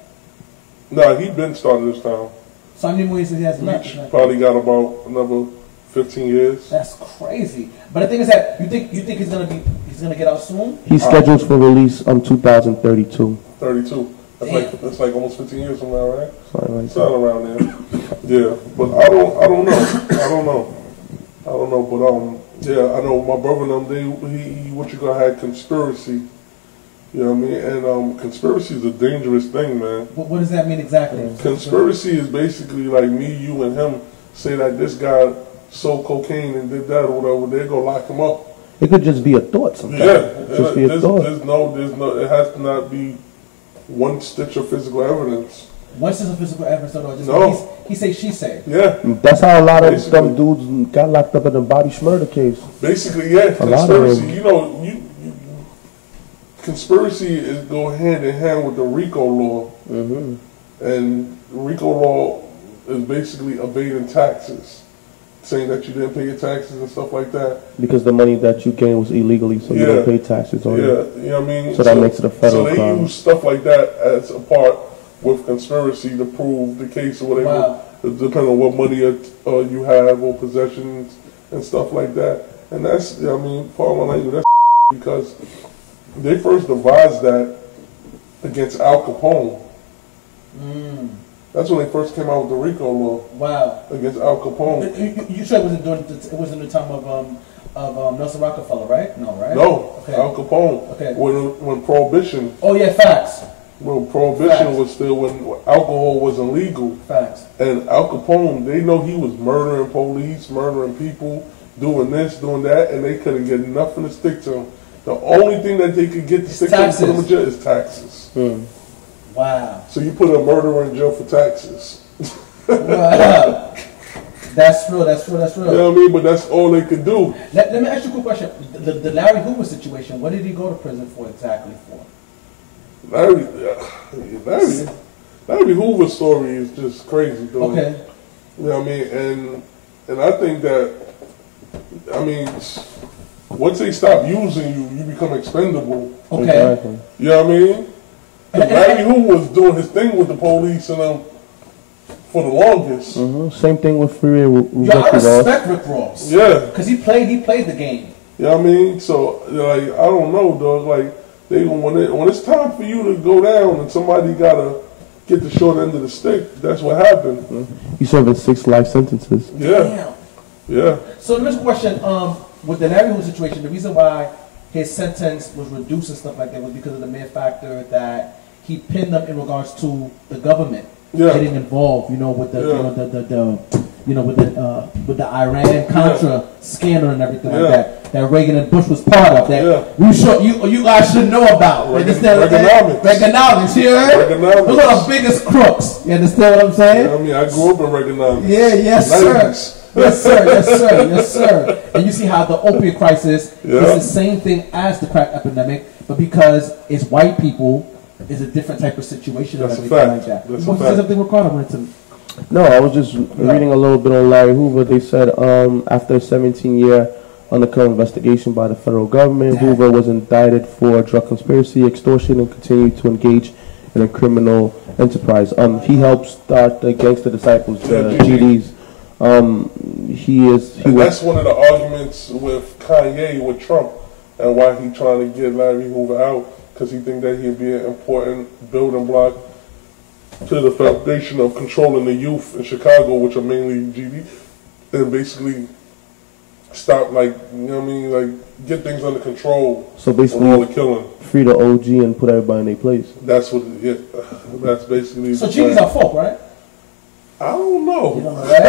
No, he been started his time. So how many more years he has left? Probably got about another 15 years. That's crazy. But the thing is that you think he's gonna get out soon? He's scheduled for release 2032. 32. That's like almost 15 years from now, right? Something like that. Around there. Yeah, but I don't know. But I know my brother and them. Had conspiracy. You know what I mean? And conspiracy is a dangerous thing, man. What does that mean exactly? Conspiracy is basically like me, you, and him say that this guy sold cocaine and did that or whatever. They're gonna lock him up. It could just be a thought sometimes. Yeah, just be a thought. There's no. It has to not be one stitch of physical evidence. One stitch of physical evidence, no. He say, she say. Yeah. That's how a lot of dumb dudes got locked up in the Bobby Schmurder case. Basically, yeah. Conspiracy. You know, conspiracy go hand in hand with the RICO law. Mm-hmm. And RICO law is basically evading taxes. Saying that you didn't pay your taxes and stuff like that. Because the money that you gained was illegally, so you don't pay taxes on it. Yeah, you know what I mean? So that makes it a federal crime. So they use stuff like that as a part with conspiracy to prove the case or whatever. Wow. Depending on what money you have or possessions and stuff like that. And that's, pardon my language, that's because they first devised that against Al Capone. That's when they first came out with the RICO law. Wow. Against Al Capone. You said it wasn't the time of Nelson Rockefeller, right? No, right? No. Okay. Al Capone. Okay. When Prohibition. Oh yeah, facts. Well, Prohibition was still when alcohol was illegal. Facts. And Al Capone, they know he was murdering police, murdering people, doing this, doing that, and they couldn't get nothing to stick to him. The only thing that they could get to stick to him is taxes. Wow. So you put a murderer in jail for taxes. Wow. That's real. You know what I mean? But that's all they could do. Let me ask you a quick question. The Larry Hoover situation, what did he go to prison for exactly for? Larry Hoover's story is just crazy, though. Okay. You know what I mean? And I think that, once they stop using you, you become expendable. Okay. Exactly. You know what I mean? Larry Hoover was doing his thing with the police and for the longest. Same thing with Free Rick I respect Rick Ross. Yeah. Because he played the game. You know what I mean? So, I don't know, dog. Like, when it's time for you to go down and somebody gotta get the short end of the stick, that's what happened. He's serving 6 life sentences. Yeah. Damn. Yeah. So the next question, with the Larry Hoover situation, the reason why his sentence was reduced and stuff like that was because of the mere factor that he pinned them in regards to the government getting involved, you know, with the with the Iran Contra scandal and everything like that Reagan and Bush was part of. That you guys should know about. Reaganomics. Reaganomics, you heard? Reaganomics. Those are the biggest crooks. You understand what I'm saying? Yeah, I mean, I grew up in Reaganomics. Yeah, yes, sir. Yes, sir. Yes, sir. Yes, sir. And you see how the opiate crisis is the same thing as the crack epidemic, but because it's white people, it's a different type of situation and everything like that. That's you want to say something, Rickard? I wanted to. No, I was just reading a little bit on Larry Hoover. They said after a 17-year undercover investigation by the federal government, Hoover was indicted for drug conspiracy, extortion, and continued to engage in a criminal enterprise. He helped start the Gangster Disciples, the GDs. That's one of the arguments with Kanye with Trump and why he trying to get Larry Hoover out, because he think that he'd be an important building block to the foundation of controlling the youth in Chicago, which are mainly GD, and basically stop, like, you know what I mean, like get things under control. So basically, all the killing, free the OG and put everybody in their place. That's what. That's basically. So GDs are folk, right? I don't know. You don't know, right?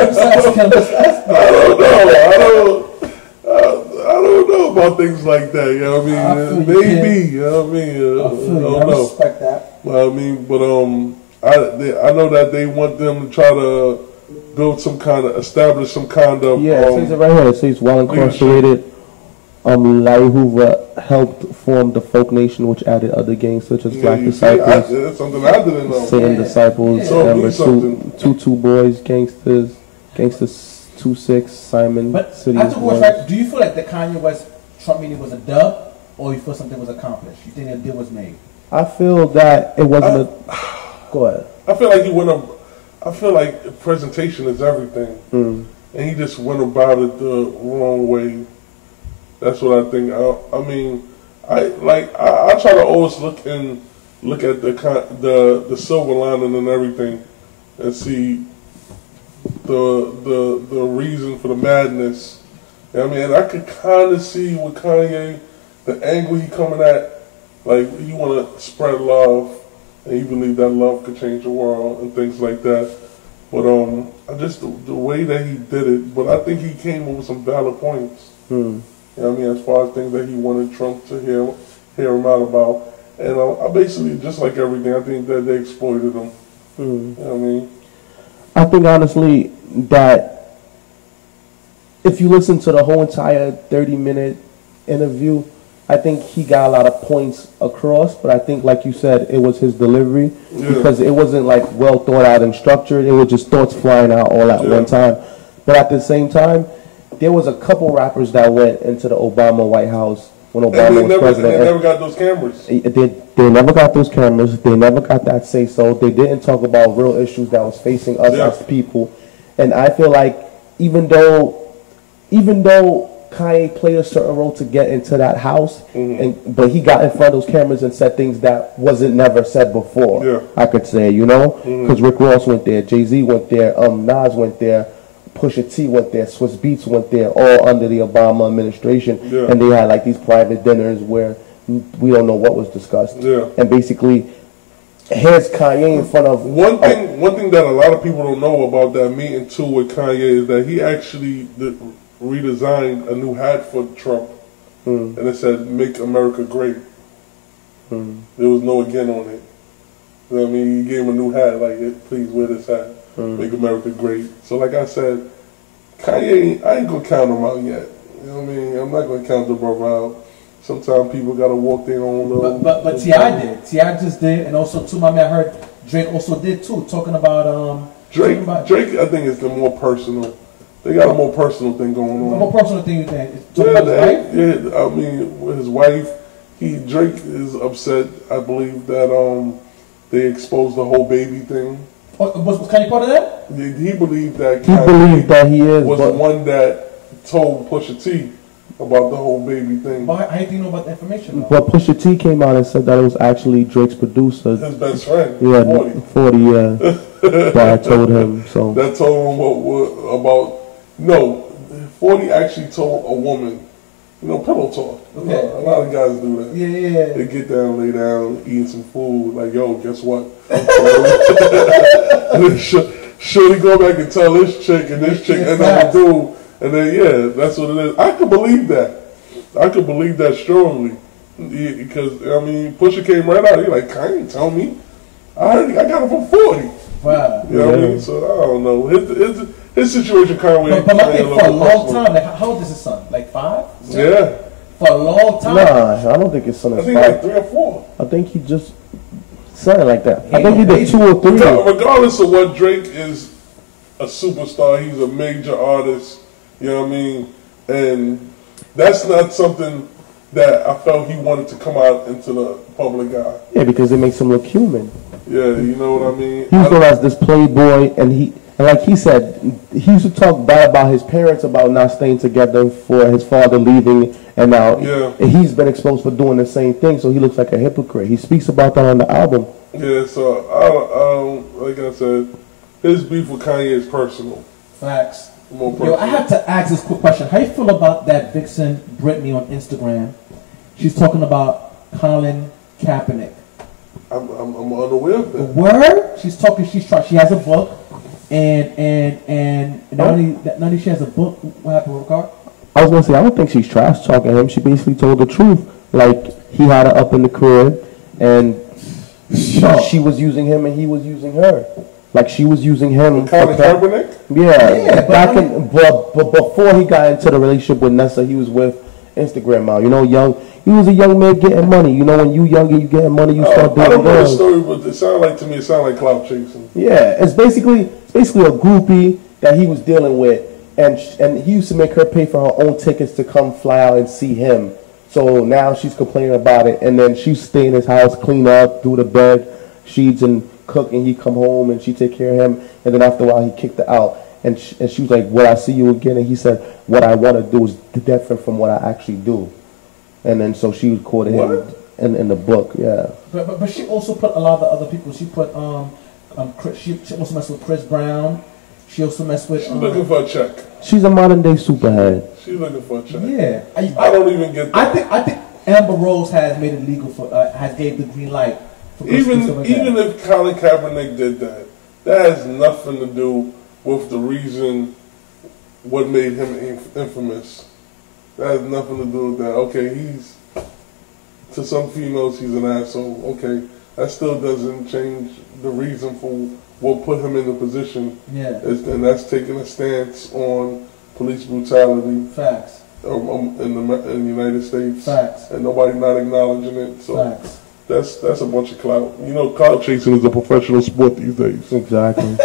I don't know about things like that. You know what I mean? Maybe. You know what I mean? I don't know. Respect that. I mean, but I know that they want them to try to build some kind of, establish some kind of. Yeah, it says it right here. It says while incarcerated, Larry Hoover helped form the Folk Nation, which added other gangs such as Black Disciples, that's something I didn't know. Satan Disciples, number two Boys, Gangsters 2-6, Simon, but City. Do you feel like the Kanye West Trump meeting was a dub, or you feel something was accomplished? You think a deal was made? I feel that it wasn't Go ahead. I feel like he went up. I feel like presentation is everything, and he just went about it the wrong way. That's what I think. I mean, I try to always look at the silver lining and everything, and see the reason for the madness. I mean, and I could kind of see with Kanye the angle he coming at. Like, you want to spread love, and you believe that love could change the world and things like that. But just the way that he did it. But I think he came up with some valid points. You know what I mean, as far as things that he wanted Trump to hear him out about. And I basically, just like everything, I think that they exploited him. You know what I mean? I think, honestly, that if you listen to the whole entire 30-minute interview, I think he got a lot of points across, but I think, like you said, it was his delivery, because it wasn't, like, well thought out and structured. It was just thoughts flying out all at one time. But at the same time, there was a couple rappers that went into the Obama White House when Obama was president. They never got those cameras. They never got those cameras. They never got that say-so. They didn't talk about real issues that was facing us as people. And I feel like even though Kanye played a certain role to get into that house, but he got in front of those cameras and said things that wasn't never said before. I could say, you know, because Rick Ross went there, Jay-Z went there, Nas went there, Pusha T went there, Swiss Beats went there, all under the Obama administration, and they had like these private dinners where we don't know what was discussed. And basically, here's Kanye in front of one thing that a lot of people don't know about that meeting too with Kanye is that he actually redesigned a new hat for Trump, and it said "Make America Great." There was no again on it. You know what I mean? He gave him a new hat, like, please wear this hat. Make America great. So like I said, Kanye, I ain't gonna count him out yet. You know what I mean? I'm not gonna count the brother out. Sometimes people gotta walk their own little. But T.I. did. T.I. just did, and also too, my man, I heard Drake also did too, talking about Drake, I think it's the more personal. They got a more personal thing going on. A more personal thing, you think? Yeah, I mean, with his wife, Drake is upset. I believe that they exposed the whole baby thing. Was Kanye part of that? He believed that Kanye was the one that told Pusha T about the whole baby thing. But how do you know about the information? But Pusha T came out and said that it was actually Drake's producer. His best friend. Yeah, 40, yeah. That told him. So that told him what about. No, 40 actually told a woman. You know, pillow talk. Okay. A lot of guys do that. Yeah. They get down, lay down, eating some food. Like, yo, guess what? Shorty go back and tell this chick, and this chick end up with dude. And then, yeah, that's what it is. I could believe that. I could believe that strongly. Because, I mean, Pusha came right out. He like, I ain't tell me. I heard I got it from 40. Wow. You know what I mean? So, I don't know. His situation kind of But my thing, for a long time, like, how old is his son? Like 5? Yeah. For a long time? Nah, I don't think his son is 5. Like 3 or 4. I think he just something like that. I think he did 2 or 3. Regardless of what, Drake is a superstar. He's a major artist. You know what I mean? And that's not something that I felt he wanted to come out into the public eye. Yeah, because it makes him look human. Yeah, you know what I mean? He was known as this playboy, and like he said, he used to talk bad about his parents about not staying together for his father leaving, and now he's been exposed for doing the same thing, so he looks like a hypocrite. He speaks about that on the album. Yeah, so like I said, his beef with Kanye is personal. Facts. More personal. Yo, I have to ask this quick question. How you feel about that vixen Brittany on Instagram? She's talking about Colin Kaepernick. I'm unaware of that. Word? She's talking. She has a book, and not only she has a book. What happened, Rickard? I was gonna say I don't think she's trash talking him. She basically told the truth. Like he had her up in the crib, and she was using him, and he was using her. Like she was using him. Colin Kaepernick? Yeah. But before he got into the relationship with Nessa, he was with Instagram model. You know, he was a young man getting money. You know, when you young and you getting money, you start doing. I don't know the story, but it sounded like clout chasing. Yeah, it's basically a groupie that he was dealing with, and he used to make her pay for her own tickets to come fly out and see him. So now she's complaining about it, and then she stay in his house, clean up, do the bed sheets, and cook, and he come home and she take care of him, and then after a while he kicked her out, and she was like, "Will I see you again?" And he said, "What I want to do is different from what I actually do." And then so she quoted him in the book, yeah. But she also put a lot of the other people. She put she also messed with Chris Brown. She also messed with. She's looking for a check. She's a modern day superhead. She's looking for a check. Yeah, I don't even get that. I think Amber Rose has made it legal for has gave the green light. Even if Colin Kaepernick did that, that has nothing to do with the reason what made him infamous. That has nothing to do with that. Okay, to some females he's an asshole. Okay, that still doesn't change the reason for what put him in the position. Yeah, and that's taking a stance on police brutality. Facts. In the United States. Facts. And nobody not acknowledging it. So. Facts. That's a bunch of clout. You know, clout chasing is a professional sport these days. Exactly.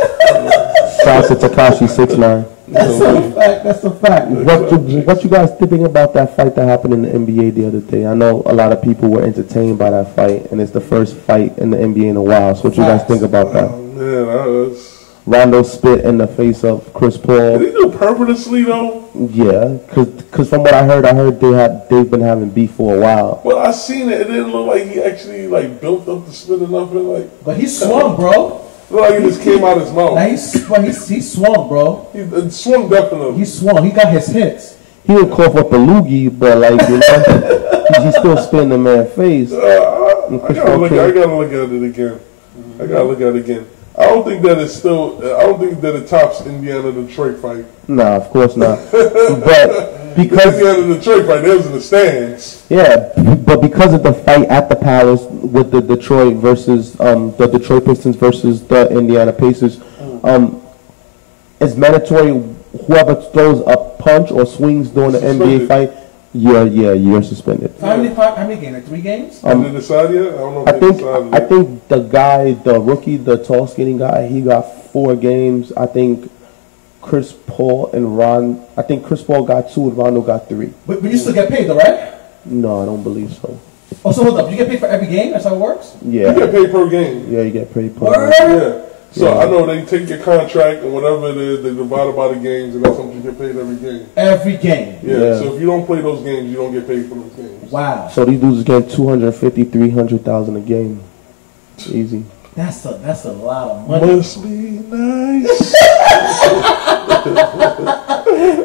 Shout out to Tekashi 6ix9ine. That's a fact. What you guys think about that fight that happened in the NBA the other day? I know a lot of people were entertained by that fight, and it's the first fight in the NBA in a while. So what you guys think about that? Oh, man, Rondo spit in the face of Chris Paul. Did he do it purposely though? Yeah, cause from what I heard they've been having beef for a while. Well, I seen it. It didn't look like he actually built up the spit enough. But he swung, bro. Look like he just came out his mouth. Now he swung, bro. He swung definitely. He swung. He got his hits. He would cough up a loogie, but he's still spitting the man's face. I gotta look at it again. I gotta look at it again. I don't think that it tops Indiana-Detroit fight. Nah, of course not. But because Indiana-Detroit fight, they was in the stands. Yeah, but because of the fight at the Palace with the Detroit versus the Detroit Pistons versus the Indiana Pacers, it's mandatory. Whoever throws a punch or swings during the NBA fight, you're suspended. How many games? Like 3 games? Did they decide yet? I don't know. I think the guy, the rookie, the tall, skinny guy, he got 4 games. I think Chris Paul got 2 and Rondo got 3. But you still get paid, though, right? No, I don't believe so. Oh, so hold up. You get paid for every game? That's how it works? Yeah. You get paid per game. Yeah, you get paid per game. Yeah. So I know they take your contract and whatever it is, they divide it by the games, and that's how much you get paid every game. Every game. Yeah. So if you don't play those games, you don't get paid for those games. Wow. So these dudes get 250, 300,000 a game. Easy. That's a lot of money. Must be nice.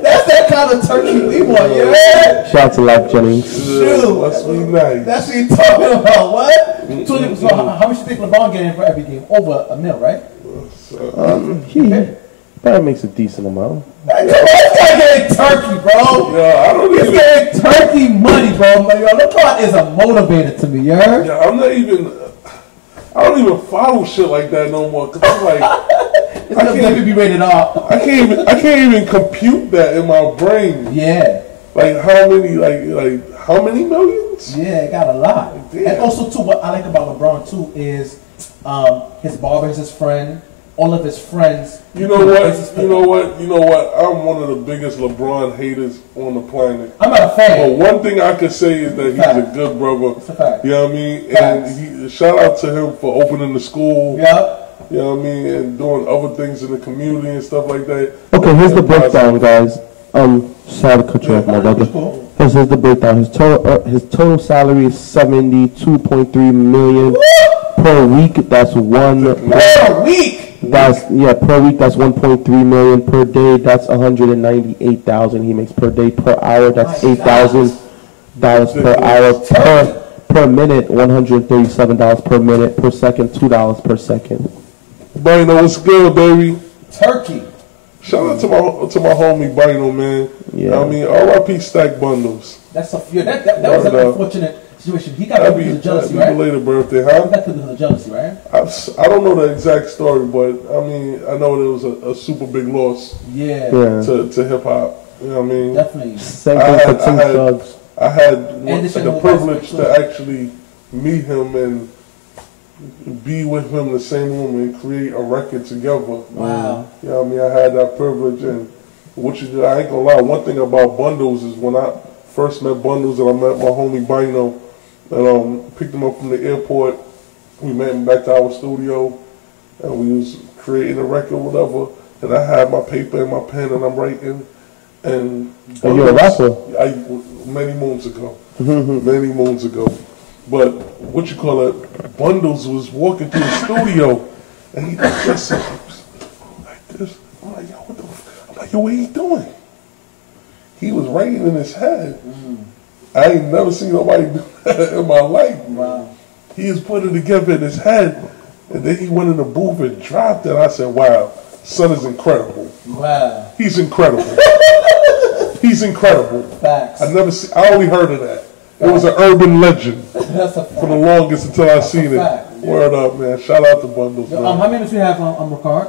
That's that kind of turkey we want, you heard? Shout out to Life Jennings. Shoot. Must be nice. That's what you talking about. What? So how much you think LeBron getting for every game? Over $1 million, right? He probably makes a decent amount. This guy getting turkey, bro. Yeah, I don't He's even. getting turkey money, bro. Yo, LeBron is a motivator to me, you heard? Yeah, I'm not even. I don't even follow shit like that no more. Cause I'm like, It's gonna be rated R. I can't even compute that in my brain. Yeah. Like how many millions? Yeah, it got a lot. Damn. And also, too, what I like about LeBron, too, is his barber is his friend. All of his friends. You know what? I'm one of the biggest LeBron haters on the planet. I'm not a fan. But one thing I could say is that he's a good brother. It's a fact. You know what I mean? Facts. And shout out to him for opening the school. Yep. You know what I mean? And doing other things in the community and stuff like that. Okay, here's the breakdown, guys. Sorry to cut you off, my brother. Here's the breakdown. His total salary is $72.3 million per week. That's Per week. Per week. That's 1.3 million per day. That's 198,000 he makes per day. Per hour, that's $8,000 per hour. Per minute, $137 per minute. Per second, $2 per second. Bino, what's good, baby? Turkey. Shout out to my homie Bino, man. Yeah. I mean, R.I.P. Stack Bundles. That was an unfortunate situation. He got because of jealousy, right? Belated birthday, He huh? got because of jealousy, right? I don't know the exact story, but I mean, I know there was a super big loss Yeah. to hip hop. You know what I mean? Definitely. Same thing for Tim Drugs. I had the privilege too. to actually meet him and be with him in the same room and create a record together. Wow. You know what I mean? I had that privilege, and I ain't gonna lie, one thing about Bundles is when I first met Bundles and I met my homie Bino and picked him up from the airport, we met him back to our studio and we was creating a record or whatever, and I had my paper and my pen and I'm writing, and you're a rapper? Many moons ago. But Bundles was walking through the studio, and he just like this. I'm like, yo, what the? I'm like, yo, what he doing? He was writing in his head. I ain't never seen nobody do that in my life. Wow. He was putting it together in his head, and then he went in the booth and dropped it. I said, wow, son is incredible. Wow. He's incredible. He's incredible. Facts. I only heard of that. It was an urban legend That's a fact. for the longest until I seen it. fact. Word up, man. Shout out to Bundles, man. How many minutes we have on Rickard?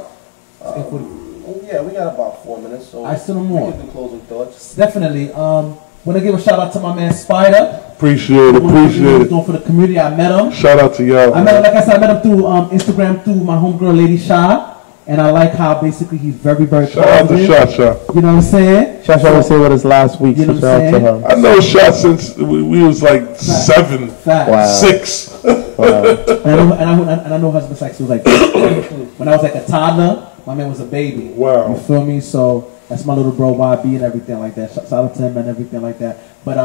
Yeah, we got about 4 minutes, so I still know more. we can do closing thoughts. Definitely. Want to give a shout out to my man Spider. Appreciate What he's it. doing for the community. I met him. Shout out to y'all. I met him, like I said, I met him through Instagram through my homegirl Lady Shah. And I like how basically he's very, very Shout out to positive. Shasha. You know what I'm saying? Shasha was here with us last week, You know so what I'm shout out to her. I know Shot since we was like 7, Facts. Wow. 6. And I know husband sex was like when I was like a toddler, my man was a baby. Wow. You feel me? So that's my little bro YB and everything like that. Shout out to him and everything like that. But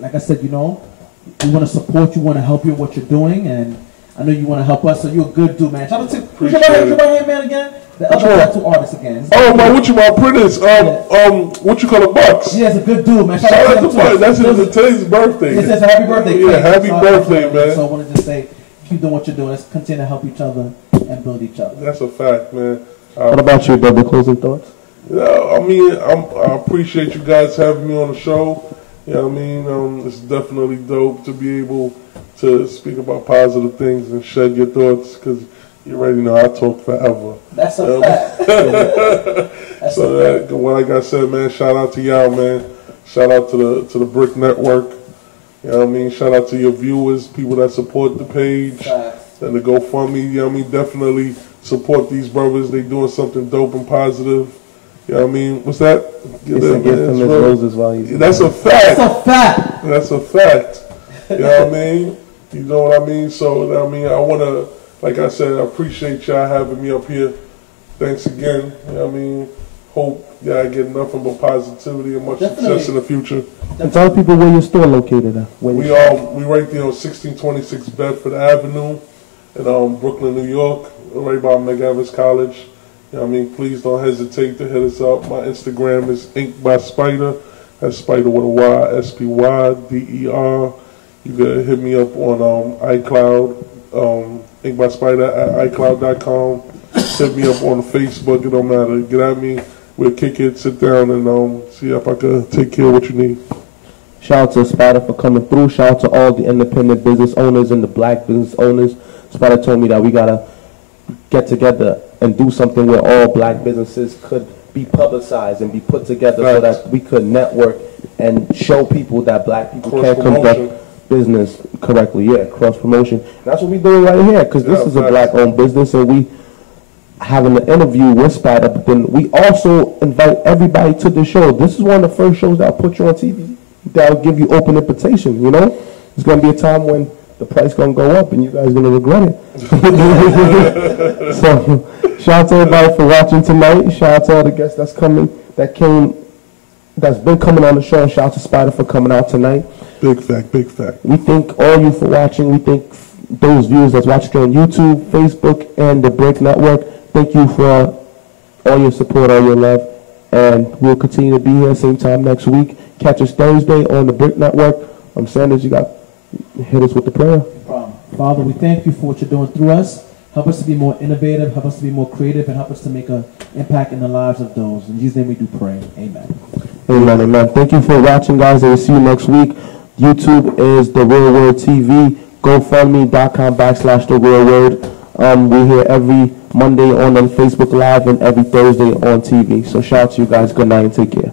like I said, you know, we want to support you, want to help you in what you're doing, and I know you want to help us. So you're a good dude, man. Shout out to who's your right hand man again? The other tattoo artist again. Oh, my Prentice. What you call it, Bucks? Yeah, it's a good dude, man. Shout out to Bucks. That's today's birthday. It says a happy birthday. Yeah, happy birthday, man. So I wanted to say, keep doing what you're doing. Let's continue to help each other and build each other. That's a fact, man. What about you, brother? Closing thoughts? Yeah, I mean, I appreciate you guys having me on the show. You know what I mean? It's definitely dope to be able to speak about positive things and shed your thoughts, because you already know I talk forever. That's a fact. Like I said, man, shout out to y'all, man. Shout out to the Brick Network. You know what I mean? Shout out to your viewers, people that support the page and the GoFundMe. You know what I mean? Definitely support these brothers. They doing something dope and positive. You know what I mean? What's that? It's a gift from Miss Roses while he's That's a fact. That's a fact. That's a fact. You know what I mean? You know what I mean? So, I mean, I want to like I said, I appreciate y'all having me up here. Thanks again. You know what I mean? Hope y'all get nothing but positivity and much success in the future. And tell people where your store located at. We right there on 1626 Bedford Avenue in Brooklyn, New York, right by McEvers College. You know what I mean? Please don't hesitate to hit us up. My Instagram is Ink by Spider. That's Spider with a Y, SPYDER. You can hit me up on iCloud, Ink by Spider at iCloud.com. Hit me up on Facebook. It don't matter. Get at me. We'll kick it, sit down, and see if I can take care of what you need. Shout out to Spider for coming through. Shout out to all the independent business owners and the black business owners. Spider told me that we got to get together and do something where all black businesses could be publicized and be put together so that we could network and show people that black people can conduct business correctly. Yeah, cross promotion. That's what we're doing right here, because this is a black owned business, and we having an interview with Spider, but then we also invite everybody to the show. This is one of the first shows that I'll put you on TV. That'll give you open invitation, you know? There's going to be a time when the price going to go up and you guys going to regret it. So, shout out to everybody for watching tonight. Shout out to all the guests that's been coming on the show. And shout out to Spider for coming out tonight. Big fact, big fact. We thank all you for watching. We thank those viewers that's watching on YouTube, Facebook, and the Break Network. Thank you for all your support, all your love. And we'll continue to be here same time next week. Catch us Thursday on the Brick Network. Sanders, you got hit us with the prayer. Father, we thank you for what you're doing through us. Help us to be more innovative, help us to be more creative, and help us to make an impact in the lives of those. In Jesus' name we do pray. Amen. Amen, amen. Thank you for watching, guys, and we'll see you next week. YouTube is The Real Word TV. GoFundMe.com/The Real Word. We're here every Monday on Facebook Live and every Thursday on TV. So shout out to you guys. Good night and take care.